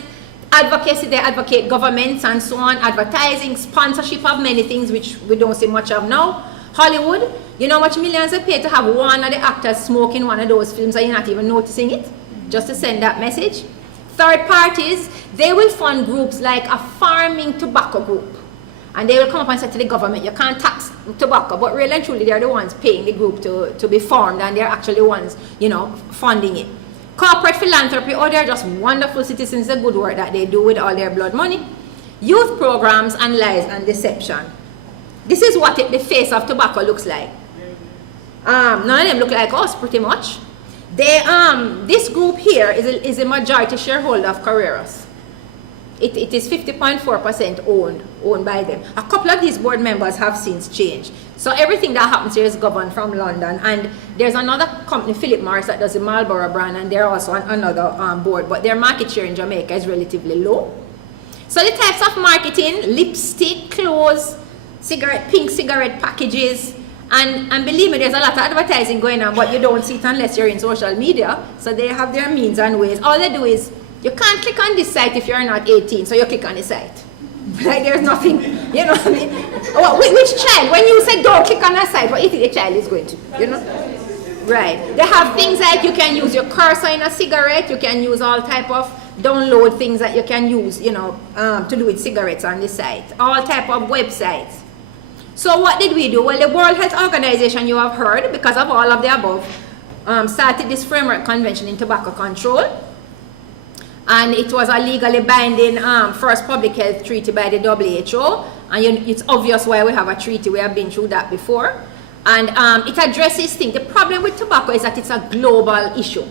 advocacy, they advocate governments and so on, advertising, sponsorship of many things which we don't see much of now. Hollywood, you know how much millions they pay to have one of the actors smoking one of those films and you're not even noticing it? Just to send that message. Third parties, they will fund groups like a farming tobacco group. And they will come up and say to the government, you can't tax tobacco, but really and truly they're the ones paying the group to be formed, and they're actually the ones, funding it. Corporate philanthropy, they're just wonderful citizens, the good work that they do with all their blood money. Youth programs and lies and deception. This is what the face of tobacco looks like. None of them look like us pretty much. This group here is a majority shareholder of Carreras. It is 50.4% owned by them. A couple of these board members have since changed. So everything that happens here is governed from London. And there's another company, Philip Morris, that does the Marlboro brand, and they're also on another board. But their market share in Jamaica is relatively low. So the types of marketing: lipstick, clothes, pink cigarette packages. And believe me, there's a lot of advertising going on, but you don't see it unless you're in social media. So they have their means and ways. All they do is, you can't click on this site if you're not 18, so you click on the site. Like there's nothing, you know what I mean? Which child? When you say don't click on that site, what do you think the child is going to, Right. They have things like you can use your cursor in a cigarette, you can use all type of download things that you can use, to do with cigarettes on the site. All type of websites. So what did we do? Well, the World Health Organization, you have heard, because of all of the above, started this framework convention in tobacco control. And it was a legally binding first public health treaty by the WHO. And it's obvious why we have a treaty. We have been through that before. And it addresses things. The problem with tobacco is that it's a global issue.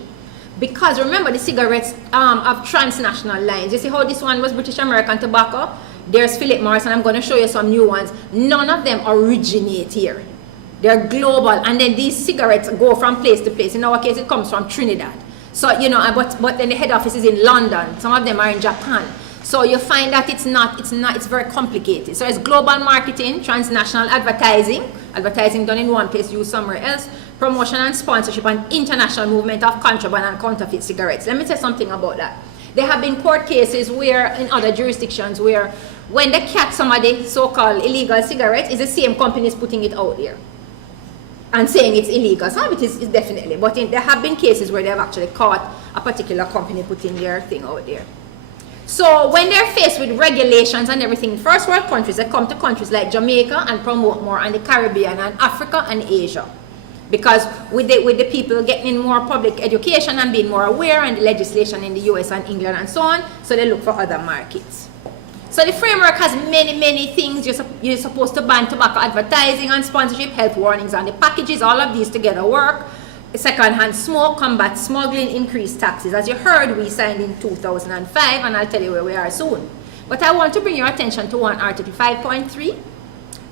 Because remember, the cigarettes have transnational lines. You see how this one was British American tobacco? There's Philip Morris, and I'm going to show you some new ones. None of them originate here. They're global. And then these cigarettes go from place to place. In our case, it comes from Trinidad. So, you know, but then the head office is in London. Some of them are in Japan. So you find that it's very complicated. So it's global marketing, transnational advertising done in one place, used somewhere else, promotion and sponsorship, and international movement of contraband and counterfeit cigarettes. Let me say something about that. There have been court cases where, in other jurisdictions, where when they catch some of the so-called illegal cigarettes, it's the same companies putting it out there and saying it's illegal. Some of it is definitely, but there have been cases where they have actually caught a particular company putting their thing out there. So when they're faced with regulations and everything in first world countries, they come to countries like Jamaica and promote more, and the Caribbean and Africa and Asia. Because with the people getting in more public education and being more aware, and the legislation in the US and England and so on, so they look for other markets. So the framework has many things. You're supposed to ban tobacco advertising and sponsorship, health warnings on the packages, all of these together work. Second-hand smoke, combat smuggling, increase taxes. As you heard, we signed in 2005, and I'll tell you where we are soon. But I want to bring your attention to one Article 5.3,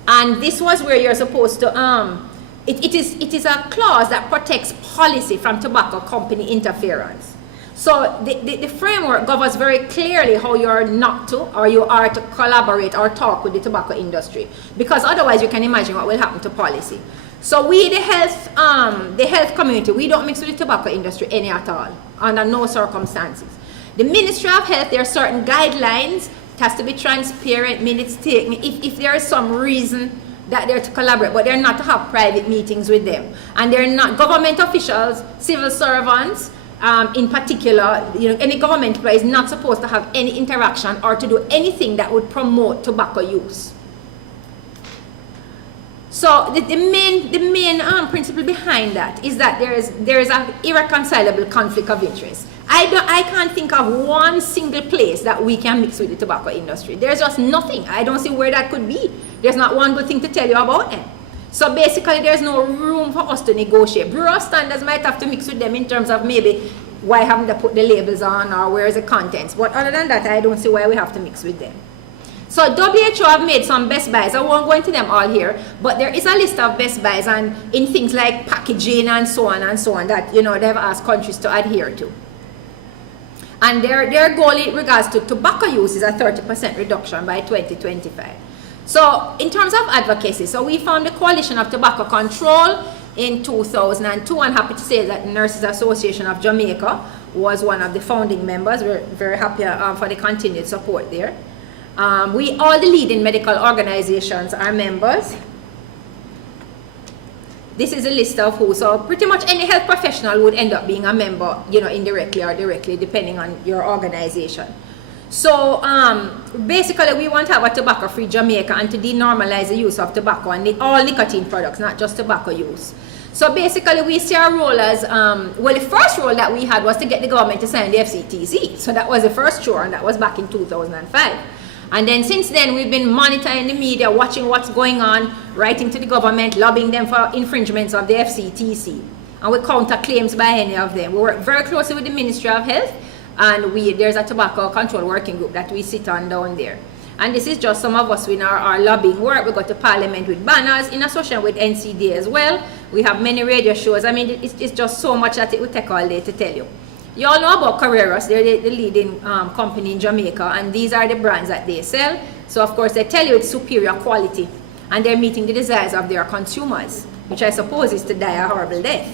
and this was where you're supposed to, it is a clause that protects policy from tobacco company interference. So the framework governs very clearly how you're not to, or you are to collaborate or talk with the tobacco industry, because otherwise you can imagine what will happen to policy. So we, the health community, we don't mix with the tobacco industry any at all, under no circumstances. The Ministry of Health, there are certain guidelines. It has to be transparent, minutes taken. If there is some reason that they're to collaborate, but they're not to have private meetings with them. And they're not government officials, civil servants, in particular, you know, any government employee is not supposed to have any interaction or to do anything that would promote tobacco use. So the main principle behind that is that there is an irreconcilable conflict of interest. I can't think of one single place that we can mix with the tobacco industry. There's just nothing. I don't see where that could be. There's not one good thing to tell you about them. So basically, there's no room for us to negotiate. Bureau of Standards might have to mix with them in terms of maybe why haven't they put the labels on or where is the contents. But other than that, I don't see why we have to mix with them. So WHO have made some best buys. I won't go into them all here, but there is a list of best buys and in things like packaging and so on that, you know, they've asked countries to adhere to. And their goal in regards to tobacco use is a 30% reduction by 2025. So in terms of advocacy, so we found the Coalition of Tobacco Control in 2002. I'm happy to say that the Nurses Association of Jamaica was one of the founding members. We're very happy for the continued support there. All the leading medical organizations are members. This is a list of who, so pretty much any health professional would end up being a member, you know, indirectly or directly, depending on your organization. So basically, we want to have a tobacco-free Jamaica and to denormalize the use of tobacco and all nicotine products, not just tobacco use. So basically, we see our role as, well, the first role that we had was to get the government to sign the FCTC. So that was the first chore, and that was back in 2005. And then since then, we've been monitoring the media, watching what's going on, writing to the government, lobbying them for infringements of the FCTC. And we counter claims by any of them. We work very closely with the Ministry of Health, and there's a tobacco control working group that we sit on down there. And this is just some of us in our lobbying work. We go to Parliament with banners in association with NCD as well. We have many radio shows. I mean, it's just so much that it would take all day to tell you. You all know about Carreras. They're the leading company in Jamaica, and these are the brands that they sell. So of course they tell you it's superior quality, and they're meeting the desires of their consumers, which I suppose is to die a horrible death.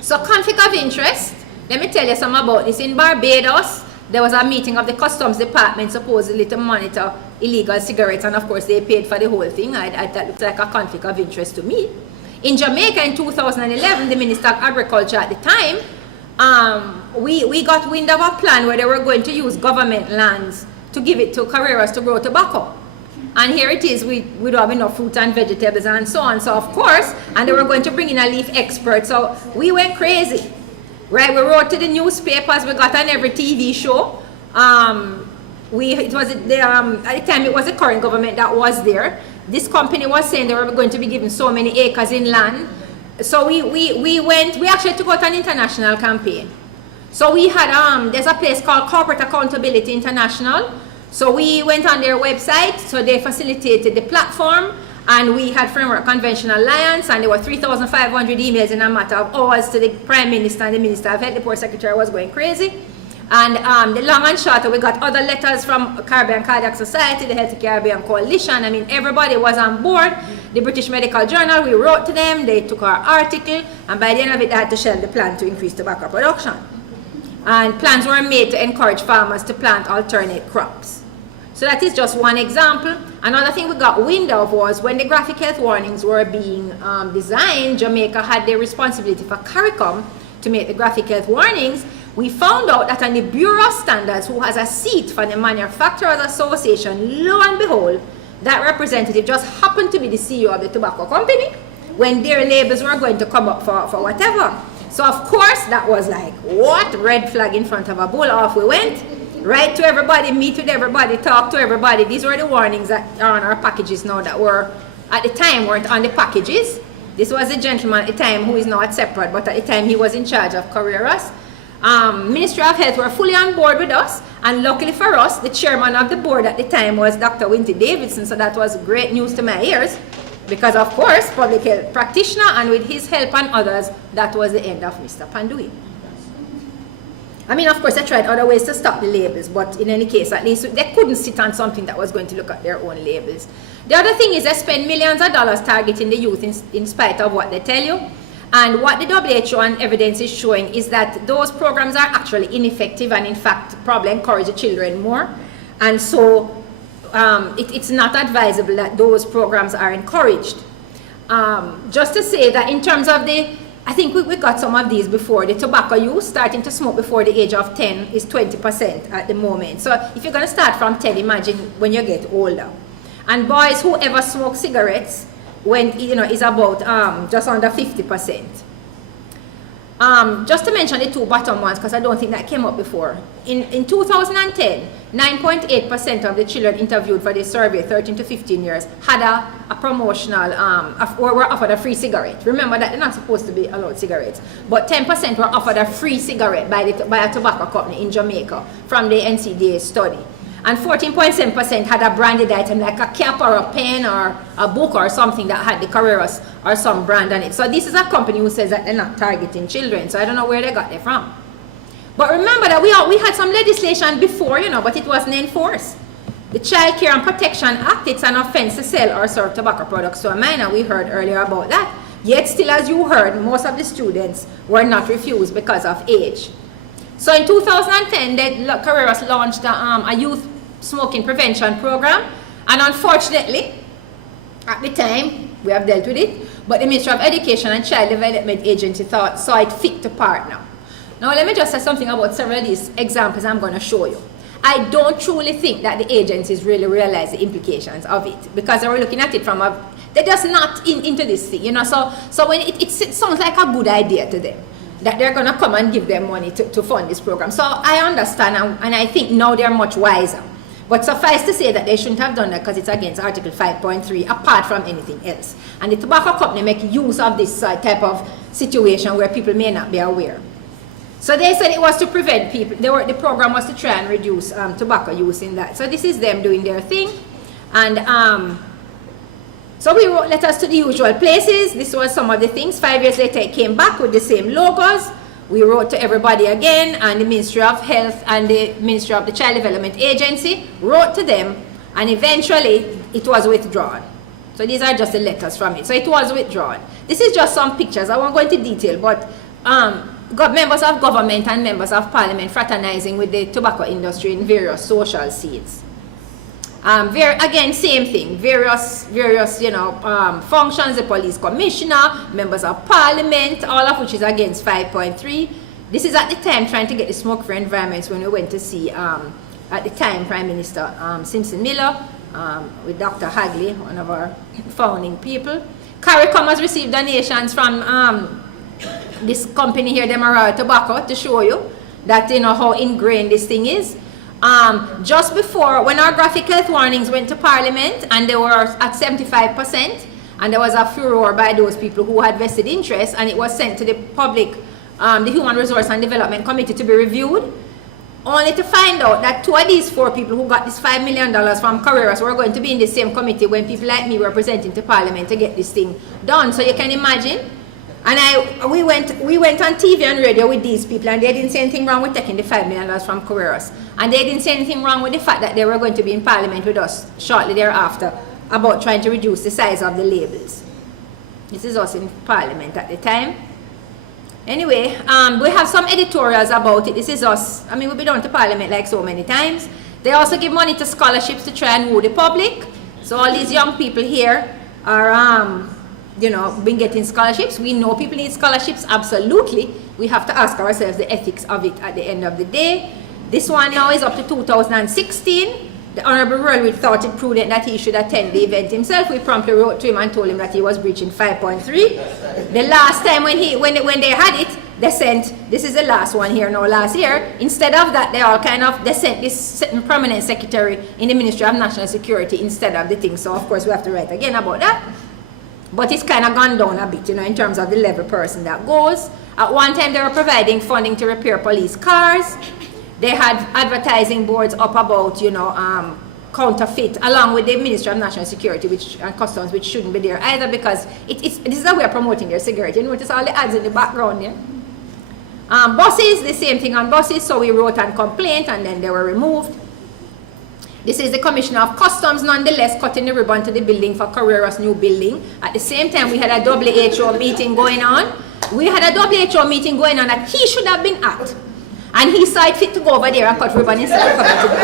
So conflict of interest, let me tell you some about this. In Barbados, there was a meeting of the Customs Department supposedly to monitor illegal cigarettes, and of course they paid for the whole thing. That looked like a conflict of interest to me. In Jamaica in 2011, the Minister of Agriculture at the time, we got wind of a plan where they were going to use government lands to give it to Carreras to grow tobacco. And here it is, we don't have enough fruit and vegetables and so on. So of course, and they were going to bring in a leaf expert. So we went crazy. right? We wrote to the newspapers, we got on every TV show. At the time it was the current government that was there. This company was saying they were going to be given so many acres in land. So we actually took out an international campaign. So we had, there's a place called Corporate Accountability International. So we went on their website, so they facilitated the platform, and we had Framework Convention Alliance, and there were 3,500 emails in a matter of hours to the Prime Minister and the Minister of Health. The poor secretary was going crazy. And the long and short, we got other letters from Caribbean Cardiac Society, the Healthy Caribbean Coalition. I mean, everybody was on board. The British Medical Journal, we wrote to them, they took our article, and by the end of it, they had to shelve the plan to increase tobacco production. And plans were made to encourage farmers to plant alternate crops. So that is just one example. Another thing we got wind of was when the graphic health warnings were being designed, Jamaica had the responsibility for CARICOM to make the graphic health warnings. We found out that on the Bureau of Standards, who has a seat for the Manufacturers Association, lo and behold, that representative just happened to be the CEO of the tobacco company when their labels were going to come up for whatever. So of course, that was like, what? Red flag in front of a bull. Off we went, right to everybody, meet with everybody, talk to everybody. These were the warnings that are on our packages now that were, at the time, weren't on the packages. This was a gentleman at the time who is now at Separate, but at the time he was in charge of Carreras. Ministry of Health were fully on board with us, and luckily for us, the chairman of the board at the time was Dr. Winty Davidson, so that was great news to my ears, because of course, public health practitioner, and with his help and others, that was the end of Mr. Pandui. I mean, of course, I tried other ways to stop the labels, but in any case, at least they couldn't sit on something that was going to look at their own labels. The other thing is they spend millions of dollars targeting the youth in spite of what they tell you. And what the WHO and evidence is showing is that those programs are actually ineffective and in fact probably encourage the children more. And so it's not advisable that those programs are encouraged. Just to say that in terms of I think we got some of these before. The tobacco use, starting to smoke before the age of 10 is 20% at the moment. So if you're going to start from 10, imagine when you get older. And boys who ever smoke cigarettes, when is about just under 50%. Just to mention the two bottom ones, because I don't think that came up before. In 2010, 9.8% of the children interviewed for this survey, 13 to 15 years, had a promotional, or were offered a free cigarette. Remember that they're not supposed to be allowed cigarettes, but 10% were offered a free cigarette by a tobacco company in Jamaica from the NCDA study. And 14.7% had a branded item like a cap or a pen or a book or something that had the Carreras or some brand on it. So this is a company who says that they're not targeting children. So I don't know where they got it from. But remember that we had some legislation before, but it wasn't enforced. The Child Care and Protection Act, it's an offense to sell or serve tobacco products to a minor. We heard earlier about that. Yet still, as you heard, most of the students were not refused because of age. So in 2010, Carreras launched a youth smoking prevention program, and unfortunately, at the time, we have dealt with it, but the Ministry of Education and Child Development Agency saw it fit to partner. Now let me just say something about several of these examples I'm going to show you. I don't truly think that the agencies really realize the implications of it, because they were looking at it from they're just not into this thing, so when it sounds like a good idea to them, that they're going to come and give them money to fund this program. So I understand, and I think now they're much wiser. But suffice to say that they shouldn't have done that because it's against Article 5.3, apart from anything else. And the tobacco company make use of this type of situation where people may not be aware. So they said it was to prevent people, the program was to try and reduce tobacco use in that. So this is them doing their thing. And so we wrote letters to the usual places. This was some of the things. 5 years later, it came back with the same logos. We wrote to everybody again, and the Ministry of Health and the Ministry of the Child Development Agency wrote to them, and eventually it was withdrawn. So these are just the letters from it. So it was withdrawn. This is just some pictures. I won't go into detail, but members of government and members of parliament fraternizing with the tobacco industry in various social seats. Again, same thing, various functions, the police commissioner, members of parliament, all of which is against 5.3. This is at the time trying to get the smoke-free environments when we went to see, at the time, Prime Minister Simpson Miller, with Dr. Hagley, one of our founding people. CARICOM has received donations from this company here, the Marital Tobacco, to show you that, you know, how ingrained this thing is. Just before, when our graphic health warnings went to Parliament and they were at 75%, and there was a furor by those people who had vested interest, and it was sent to the public, the Human Resource and Development Committee to be reviewed, only to find out that 2 of these 4 people who got this $5 million from Carreras were going to be in the same committee when people like me were presenting to Parliament to get this thing done. So you can imagine. And we went on TV and radio with these people, and they didn't say anything wrong with taking the $5 million from Carreras. And they didn't say anything wrong with the fact that they were going to be in Parliament with us shortly thereafter about trying to reduce the size of the labels. This is us in Parliament at the time. Anyway, we have some editorials about it. This is us. I mean, we've been down to Parliament like so many times. They also give money to scholarships to try and woo the public. So all these young people here are, you know, been getting scholarships. We know people need scholarships, absolutely. We have to ask ourselves the ethics of it at the end of the day. This one now is up to 2016. The Honorable Royal thought it prudent that he should attend the event himself. We promptly wrote to him and told him that he was breaching 5.3. The last time when they had it, they sent, this is the last one here now, last year. Instead of that, they sent this prominent secretary in the Ministry of National Security instead of the thing. So of course we have to write again about that. But it's kind of gone down a bit, you know, in terms of the level person that goes. At one time they were providing funding to repair police cars. They had advertising boards up about, you know, counterfeit, along with the Ministry of National Security and Customs, which shouldn't be there either, because this is how we are promoting their cigarette. You notice all the ads in the background here. Buses, the same thing on buses, so we wrote and complaint, and then they were removed. This is the Commissioner of Customs, nonetheless, cutting the ribbon to the building for Carreras' new building. At the same time, we had a WHO meeting going on. We had a WHO meeting going on that he should have been at. And he saw it fit to go over there and cut ribbon instead of coming to the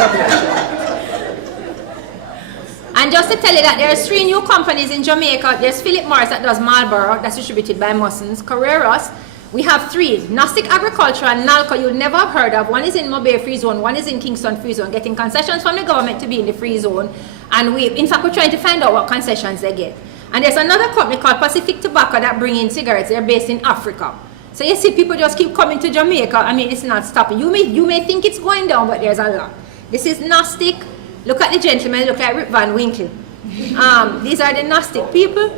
WHO. And just to tell you that there's 3 new companies in Jamaica. There's Philip Morris that does Marlboro, that's distributed by Mussons. Carreras, we have 3. Gnostic Agriculture and Nalco, you'd never have heard of. One is in Mobay Free Zone, one is in Kingston Free Zone, getting concessions from the government to be in the free zone. And in fact, we're trying to find out what concessions they get. And there's another company called Pacific Tobacco that bring in cigarettes. They're based in Africa. So you see, people just keep coming to Jamaica. I mean, it's not stopping. You may think it's going down, but there's a lot. This is Gnostic. Look at the gentleman, look like Rip Van Winkle. These are the Gnostic people.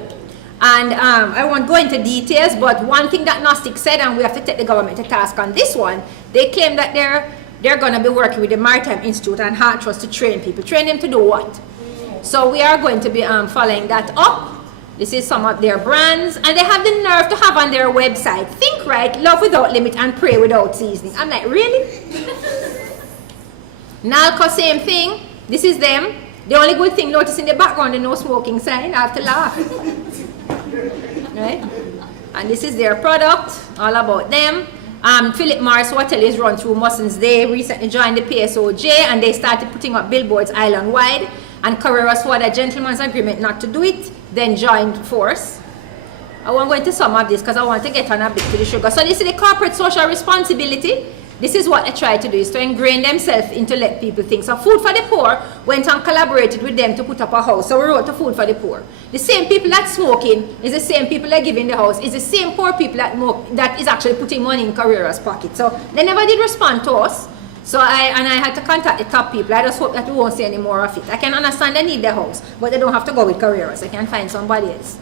And I won't go into details, but one thing that Gnostic said, and we have to take the government to task on this one, they claim that they're going to be working with the Maritime Institute and Heart Trust to train people. Train them to do what? So we are going to be following that up. This is some of their brands, and they have the nerve to have on their website, think right, love without limit, and pray without seasoning. I'm like, really? Nalco, same thing. This is them. The only good thing, notice in the background, the no smoking sign. I have to laugh. Right? And this is their product, all about them. Philip Morris Hotel is run through Mussons. They recently joined the PSOJ, and they started putting up billboards island-wide. And Carreras had a gentleman's agreement not to do it, then joined force. I won't go into some of this because I want to get on a bit to the sugar. So this is the corporate social responsibility. This is what they try to do, is to ingrain themselves into let people think. So Food for the Poor went and collaborated with them to put up a house. So we wrote to Food for the Poor. The same people that smoking is the same people that giving the house. Is the same poor people that is actually putting money in Carreras' pocket. So they never did respond to us. So I had to contact the top people. I just hope that we won't see any more of it. I can understand they need the house, but they don't have to go with Carreras. I can find somebody else.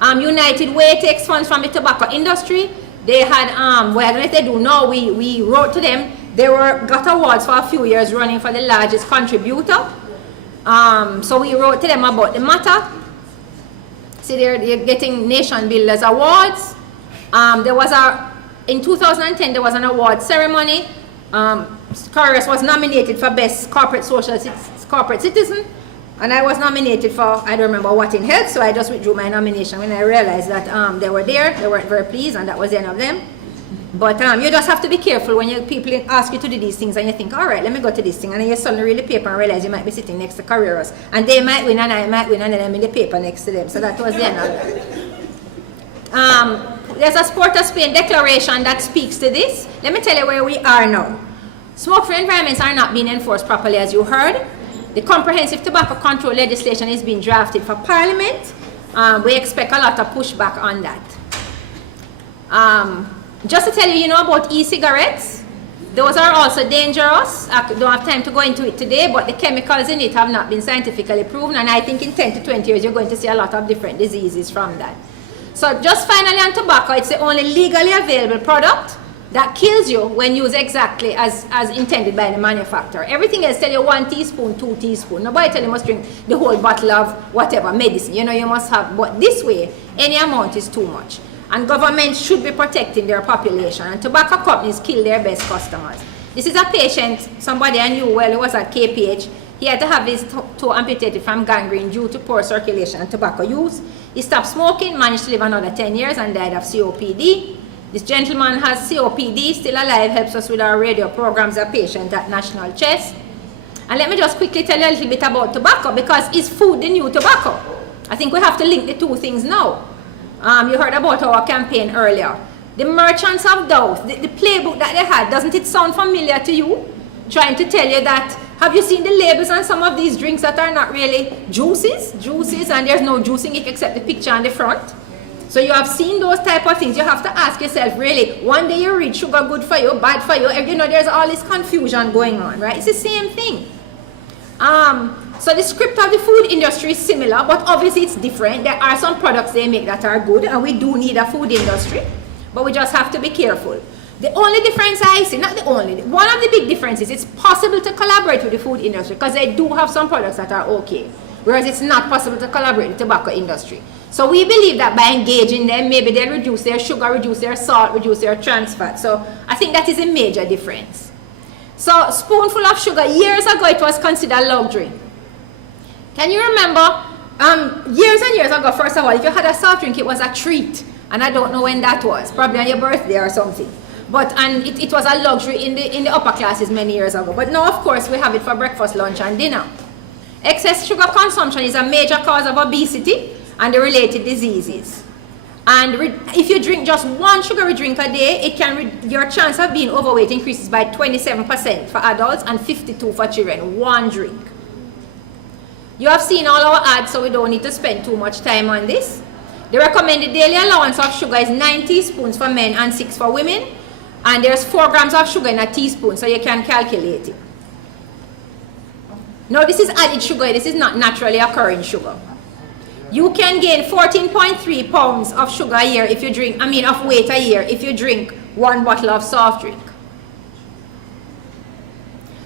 United Way takes funds from the tobacco industry. They had, well, I don't know if they do now, we wrote to them. They got awards for a few years running for the largest contributor. So we wrote to them about the matter. See, they're getting Nation Builders Awards. In 2010, there was an award ceremony. Carreras was nominated for Best Corporate Citizen, and I was nominated for, I don't remember what in health, so I just withdrew my nomination when I realized that they were there. They weren't very pleased, and that was the end of them. But you just have to be careful when people ask you to do these things, and you think, all right, let me go to this thing, and then you suddenly read the paper and realize you might be sitting next to Carreras, and they might win, and I might win, and then I'm in the paper next to them. So that was the end of that. There's a Sport of Spain declaration that speaks to this. Let me tell you where we are now. Smoke-free environments are not being enforced properly, as you heard. The comprehensive tobacco control legislation is being drafted for Parliament. We expect a lot of pushback on that. Just to tell you, you know about e-cigarettes? Those are also dangerous. I don't have time to go into it today, but the chemicals in it have not been scientifically proven, and I think in 10 to 20 years you're going to see a lot of different diseases from that. So just finally on tobacco, it's the only legally available product that kills you when used exactly as intended by the manufacturer. Everything else tell you 1 teaspoon, 2 teaspoons. Nobody tell you must drink the whole bottle of whatever, medicine. You know, you must have, but this way, any amount is too much. And governments should be protecting their population, and tobacco companies kill their best customers. This is a patient, somebody I knew well, who was at KPH. He had to have his toe amputated from gangrene due to poor circulation and tobacco use. He stopped smoking, managed to live another 10 years and died of COPD. This gentleman has COPD, still alive, helps us with our radio programs, a patient at National Chest. And let me just quickly tell you a little bit about tobacco, because is food the new tobacco? I think we have to link the two things now. You heard about our campaign earlier. The merchants of Dow, the playbook that they had, doesn't it sound familiar to you? Trying to tell you that, have you seen the labels on some of these drinks that are not really juices, and there's no juice in it except the picture on the front? So you have seen those type of things. You have to ask yourself, really, one day you read sugar good for you, bad for you. You know, there's all this confusion going on, right? It's the same thing. So the script of the food industry is similar, but obviously it's different. There are some products they make that are good, and we do need a food industry, but we just have to be careful. The only difference I see, not the only, one of the big differences, it's possible to collaborate with the food industry because they do have some products that are okay, whereas it's not possible to collaborate with the tobacco industry. So we believe that by engaging them, maybe they'll reduce their sugar, reduce their salt, reduce their trans fat. So I think that is a major difference. So spoonful of sugar, years ago it was considered luxury. Can you remember, years and years ago, first of all, if you had a soft drink, it was a treat. And I don't know when that was, probably on your birthday or something. And it was a luxury in the upper classes many years ago. But now, of course, we have it for breakfast, lunch, and dinner. Excess sugar consumption is a major cause of obesity and the related diseases. And if you drink just one sugary drink a day, your chance of being overweight increases by 27% for adults and 52% for children. One drink. You have seen all our ads, so we don't need to spend too much time on this. The recommended daily allowance of sugar is 9 teaspoons for men and 6 for women. And there's 4 grams of sugar in a teaspoon, so you can calculate it. Now, this is added sugar. This is not naturally occurring sugar. You can gain 14.3 pounds of sugar a year if you drink, of weight a year if you drink 1 bottle of soft drink.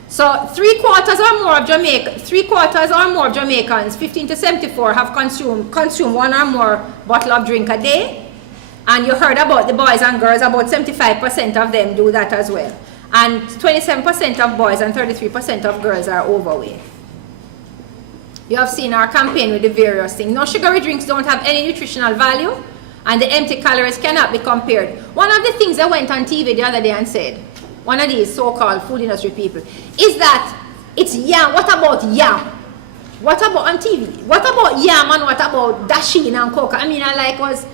So 3/4 or more of Jamaicans, 15 to 74, have consumed 1 or more bottle of drink a day. And you heard about the boys and girls, about 75% of them do that as well. And 27% of boys and 33% of girls are overweight. You have seen our campaign with the various things. No, sugary drinks don't have any nutritional value, and the empty calories cannot be compared. One of the things that went on TV the other day and said, one of these so-called food industry people, is that it's yam. What about yam? What about on TV? What about yam and what about dasheen and coca? I was,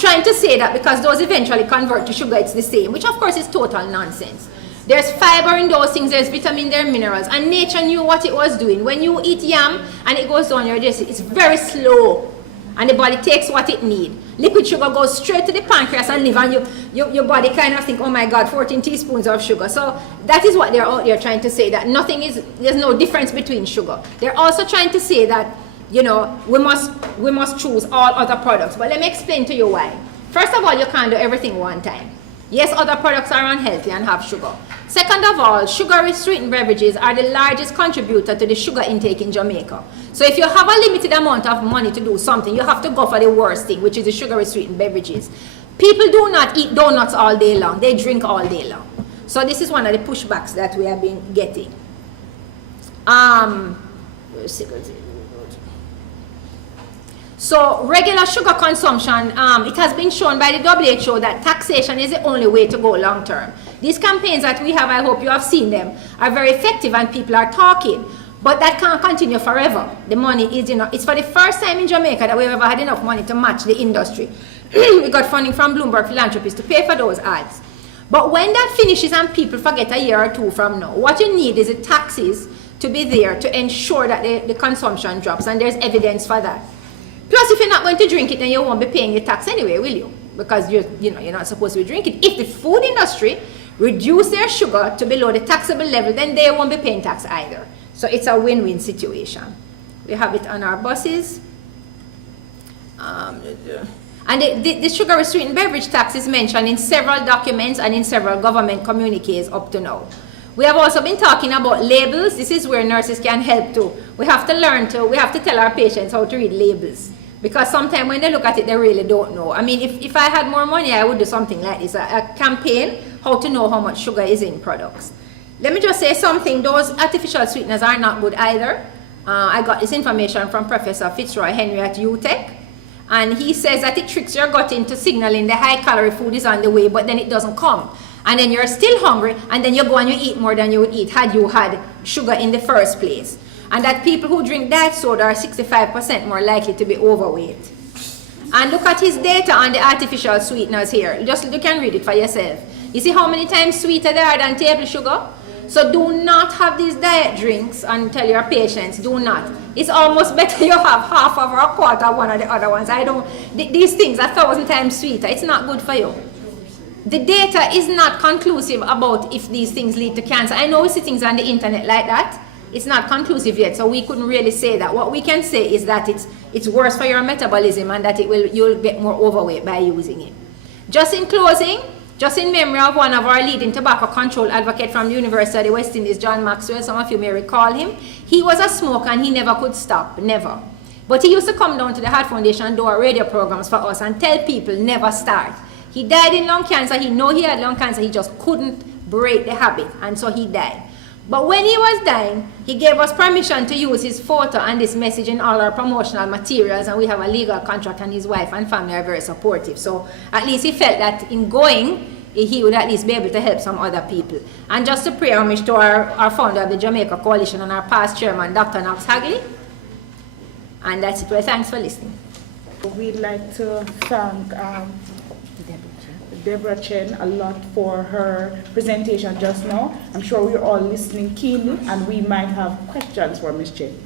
trying to say that because those eventually convert to sugar, it's the same, which of course is total nonsense. There's fiber in those things, there's vitamin, there are minerals, and nature knew what it was doing. When you eat yam and it goes down your digestion, it's very slow, and the body takes what it needs. Liquid sugar goes straight to the pancreas and liver, and your body kind of think, oh my God, 14 teaspoons of sugar. So that is what they're out there trying to say, that there's no difference between sugar. They're also trying to say that, we must choose all other products. But let me explain to you why. First of all, you can't do everything one time. Yes, other products are unhealthy and have sugar. Second of all, sugary sweetened beverages are the largest contributor to the sugar intake in Jamaica. So if you have a limited amount of money to do something, you have to go for the worst thing, which is the sugary sweetened beverages. People do not eat donuts all day long. They drink all day long. So this is one of the pushbacks that we have been getting. So regular sugar consumption, it has been shown by the WHO that taxation is the only way to go long term. These campaigns that we have, I hope you have seen them, are very effective and people are talking. But that can't continue forever. The money is, it's for the first time in Jamaica that we've ever had enough money to match the industry. We got funding from Bloomberg Philanthropies to pay for those ads. But when that finishes and people forget a year or two from now, what you need is the taxes to be there to ensure that the consumption drops, and there's evidence for that. Plus, if you're not going to drink it, then you won't be paying your tax anyway, will you? because you're not supposed to be drinking. If the food industry reduce their sugar to below the taxable level, then they won't be paying tax either. So it's a win-win situation. We have it on our buses. And the sugar sweetened beverage tax is mentioned in several documents and in several government communiques up to now. We have also been talking about labels. This is where nurses can help too. We have to tell our patients how to read labels. Because sometimes when they look at it, they really don't know. I mean, if I had more money, I would do something like this, a campaign, how to know how much sugar is in products. Let me just say something, those artificial sweeteners are not good either. I got this information from Professor Fitzroy Henry at UTech. And he says that it tricks your gut into signaling the high-calorie food is on the way, but then it doesn't come. And then you're still hungry, and then you go and you eat more than you would eat had you had sugar in the first place. And that people who drink diet soda are 65% more likely to be overweight. And look at his data on the artificial sweeteners here. You can read it for yourself. You see how many times sweeter they are than table sugar? So do not have these diet drinks and tell your patients, do not. It's almost better you have half of or a quarter of one of the other ones. These things are 1,000 times sweeter. It's not good for you. The data is not conclusive about if these things lead to cancer. I know we see things on the internet like that. It's not conclusive yet, so we couldn't really say that. What we can say is that it's worse for your metabolism and that you'll get more overweight by using it. Just in closing, just in memory of one of our leading tobacco control advocate from the University of the West Indies, John Maxwell, some of you may recall him. He was a smoker and he never could stop, never. But he used to come down to the Heart Foundation and do our radio programs for us and tell people never start. He died in lung cancer. He knew he had lung cancer. He just couldn't break the habit, and so he died. But when he was dying, he gave us permission to use his photo and this message in all our promotional materials, and we have a legal contract, and his wife and family are very supportive. So at least he felt that in going, he would at least be able to help some other people. And just to pay homage to our founder of the Jamaica Coalition and our past chairman, Dr. Knox Hagley. And that's it. Well, thanks for listening. We'd like to thank Deborah Chen a lot for her presentation just now. I'm sure we're all listening keenly and we might have questions for Ms. Chen.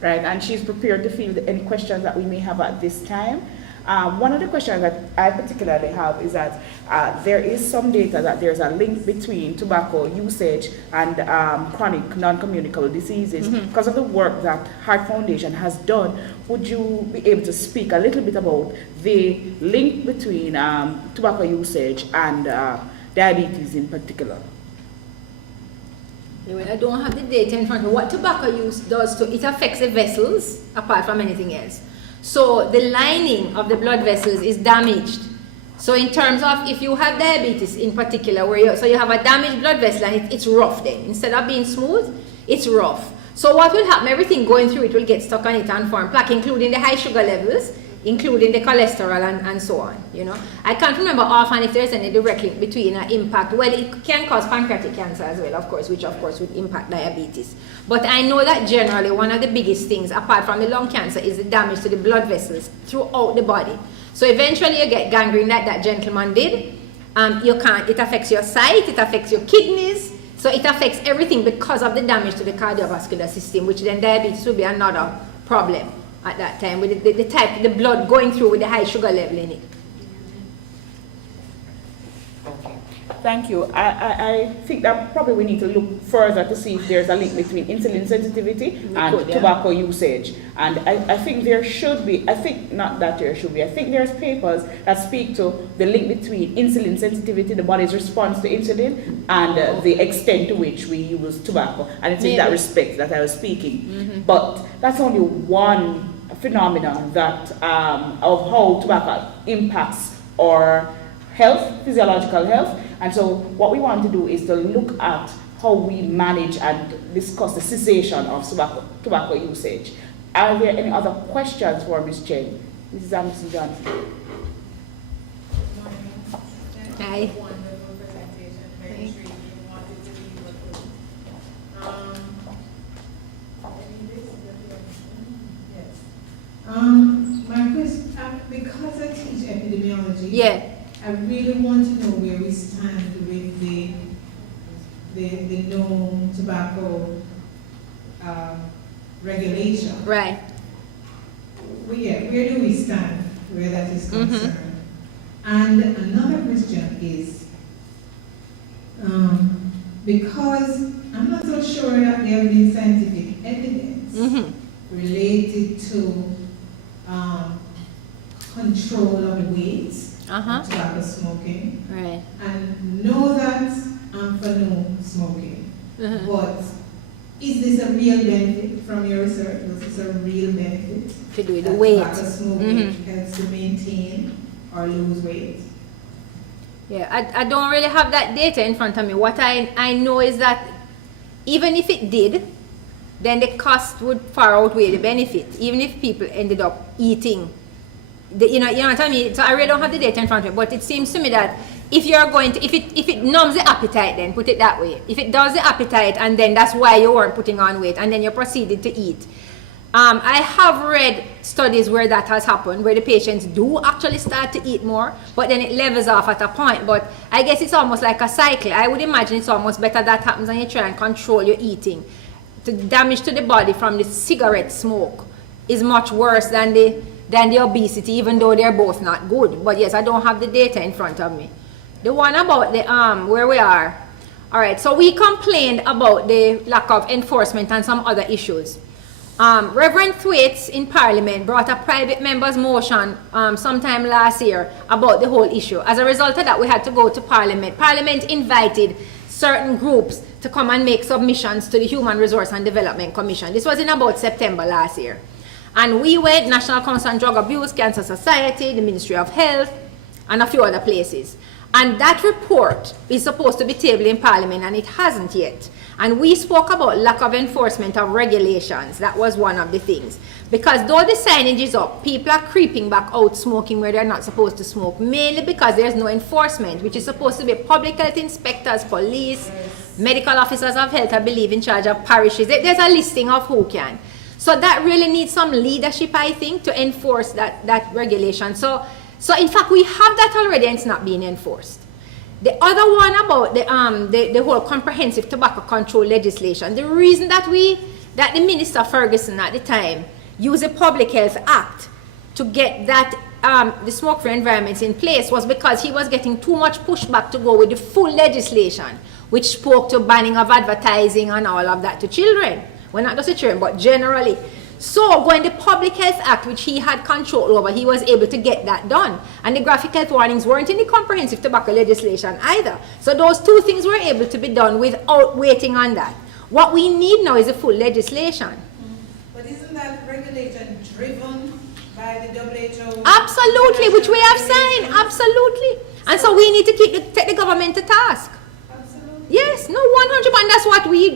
Right, and she's prepared to field any questions that we may have at this time. One of the questions that I particularly have is that there is some data that there's a link between tobacco usage and chronic non-communicable diseases. Because of the work that Heart Foundation has done, would you be able to speak a little bit about the link between tobacco usage and diabetes in particular? Well, I don't have the data in front of me. What tobacco use does to it affects the vessels apart from anything else. So the lining of the blood vessels is damaged. So in terms of if you have diabetes in particular, so you have a damaged blood vessel and it's rough then. Instead of being smooth, it's rough. So what will happen, everything going through it will get stuck on it and form plaque, including the high sugar levels, including the cholesterol and so on, you know. I can't remember often if there's any direct link between an impact. Well, it can cause pancreatic cancer as well, of course, which of course would impact diabetes. But I know that generally one of the biggest things, apart from the lung cancer, is the damage to the blood vessels throughout the body. So eventually you get gangrene like that gentleman did. It affects your sight, it affects your kidneys, so it affects everything because of the damage to the cardiovascular system, which then diabetes will be another problem at that time, with the blood going through with the high sugar level in it. Thank you. I think that probably we need to look further to see if there's a link between insulin sensitivity and tobacco usage. And I think there should be, I think there's papers that speak to the link between insulin sensitivity, the body's response to insulin, and the extent to which we use tobacco. And it's in that respect that I was speaking. But that's only one phenomenon that of how tobacco impacts our health, physiological health. And so what we want to do is to look at how we manage and discuss the cessation of tobacco usage. Are there any other questions for Ms. Chen? Mrs. Anderson Johnson. Hi. My question, because I teach epidemiology, I really want to know where we stand with the no tobacco regulation. Right. Well, where do we stand where that is concerned? And another question is, because I'm not so sure that there have been scientific evidence related to control of weight, tobacco smoking, and know that I'm for no smoking. But is this a real benefit from your research? Was this a real benefit? To do the weight. Tobacco smoking helps to maintain or lose weight? Yeah, I don't really have that data in front of me. What I know is that even if it did, then the cost would far outweigh the benefit, even if people ended up eating. You know what I mean? So I really don't have the data in front of me, but it seems to me that if you're going to, if it numbs the appetite, then put it that way. If it does the appetite, and then that's why you weren't putting on weight, and then you proceeded to eat. I have read studies where that has happened, where the patients do actually start to eat more, but then it levels off at a point. But I guess it's almost like a cycle. I would imagine it's almost better that happens and you try and control your eating. The damage to the body from the cigarette smoke is much worse than the obesity, even though they're both not good. But yes, I don't have the data in front of me. The one about the where we are. All right, so we complained about the lack of enforcement and some other issues. Reverend Thwaites in Parliament brought a private member's motion sometime last year about the whole issue. As a result of that, we had to go to Parliament. Parliament invited certain groups to come and make submissions to the Human Resource and Development Commission. This was in about September last year. And we went, National Council on Drug Abuse, Cancer Society, the Ministry of Health, and a few other places. And that report is supposed to be tabled in Parliament, and it hasn't yet. And we spoke about lack of enforcement of regulations. That was one of the things. Because though the signage is up, people are creeping back out smoking where they're not supposed to smoke, mainly because there's no enforcement, which is supposed to be public health inspectors, police, medical officers of health, I believe, in charge of parishes. There's a listing of who can. So that really needs some leadership, I think, to enforce that regulation. So in fact, we have that already, and it's not being enforced. The other one about the whole comprehensive tobacco control legislation, the reason that the Minister Ferguson at the time used the Public Health Act to get that the smoke-free environments in place was because he was getting too much pushback to go with the full legislation, which spoke to banning of advertising and all of that to children. Well, not just to children, but generally. So going the Public Health Act, which he had control over, he was able to get that done. And the graphic health warnings weren't in the comprehensive tobacco legislation either. So those two things were able to be done without waiting on that. What we need now is a full legislation. But isn't that regulation driven by the WHO? Absolutely, which we have signed, absolutely. And so we need to take the government to task. Yes, no, 100%. And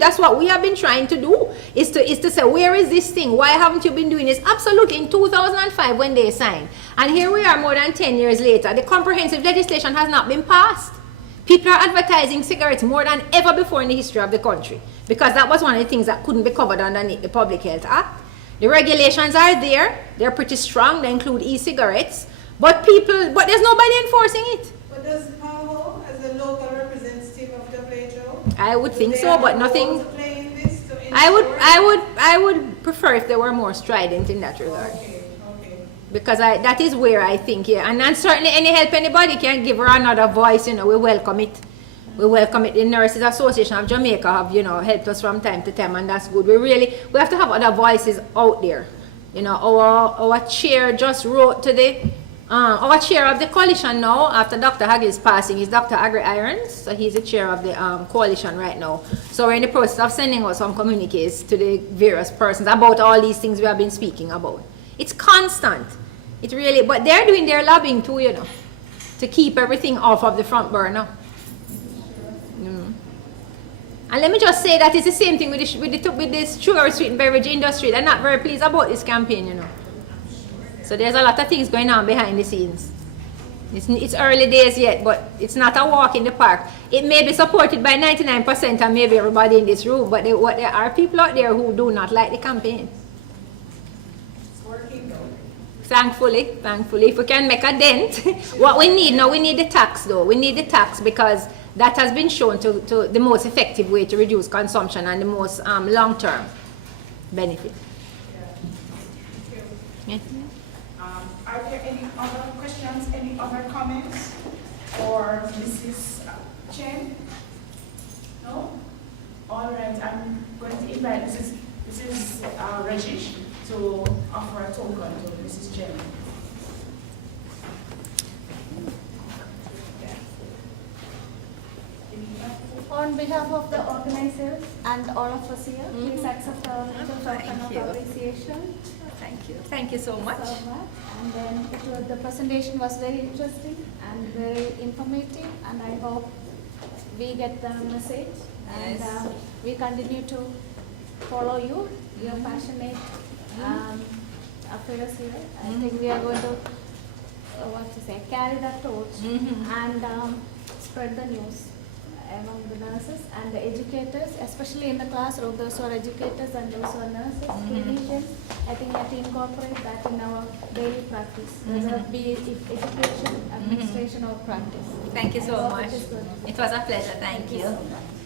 that's what we have been trying to do, is to say, where is this thing? Why haven't you been doing this? Absolutely, in 2005 when they signed. And here we are more than 10 years later. The comprehensive legislation has not been passed. People are advertising cigarettes more than ever before in the history of the country, because that was one of the things that couldn't be covered underneath the Public Health Act. The regulations are there. They're pretty strong. They include e-cigarettes. But there's nobody enforcing it. But does PAHO, as a local representative of WHO, I would think so, but nothing. I would prefer if they were more strident in that regard. Okay. Because that is where I think, yeah. And certainly any help anybody can give her another voice, we welcome it. We welcome it. The Nurses Association of Jamaica have, helped us from time to time, and that's good. We have to have other voices out there. Our chair just wrote today. Our chair of the coalition now, after Dr. Haggle's passing, is Dr. Agri Irons. So he's the chair of the coalition right now. So we're in the process of sending out some communiques to the various persons about all these things we have been speaking about. It's constant. It really, but they're doing their lobbying too, to keep everything off of the front burner. And let me just say that it's the same thing with this sugar sweetened beverage industry. They're not very pleased about this campaign, So there's a lot of things going on behind the scenes. It's early days yet, but it's not a walk in the park. It may be supported by 99% and maybe everybody in this room, but there are people out there who do not like the campaign. It's working though. Thankfully, if we can make a dent. What we need now, we need the tax though. We need the tax because that has been shown to the most effective way to reduce consumption and the most long-term benefit. Yeah. Are there any other questions? Any any other comments for Mrs. Chen? No? All right, I'm going to invite Mrs. Rajesh to offer a token to Mrs. Chen. On behalf of the organizers and all of us here, please accept our little token of appreciation. Thank you. Thank you so much. And then the presentation was very interesting and very informative, and I hope we get the message. And we continue to follow you, your passionate affairs here. I think we are going to, carry that torch and spread the news among the nurses and the educators, especially in the classroom, those who are educators and those who are nurses, clinicians. I think we have to incorporate that in our daily practice, whether it be education, administration, or practice. Thank you so much. It was a pleasure. Thank you. So much.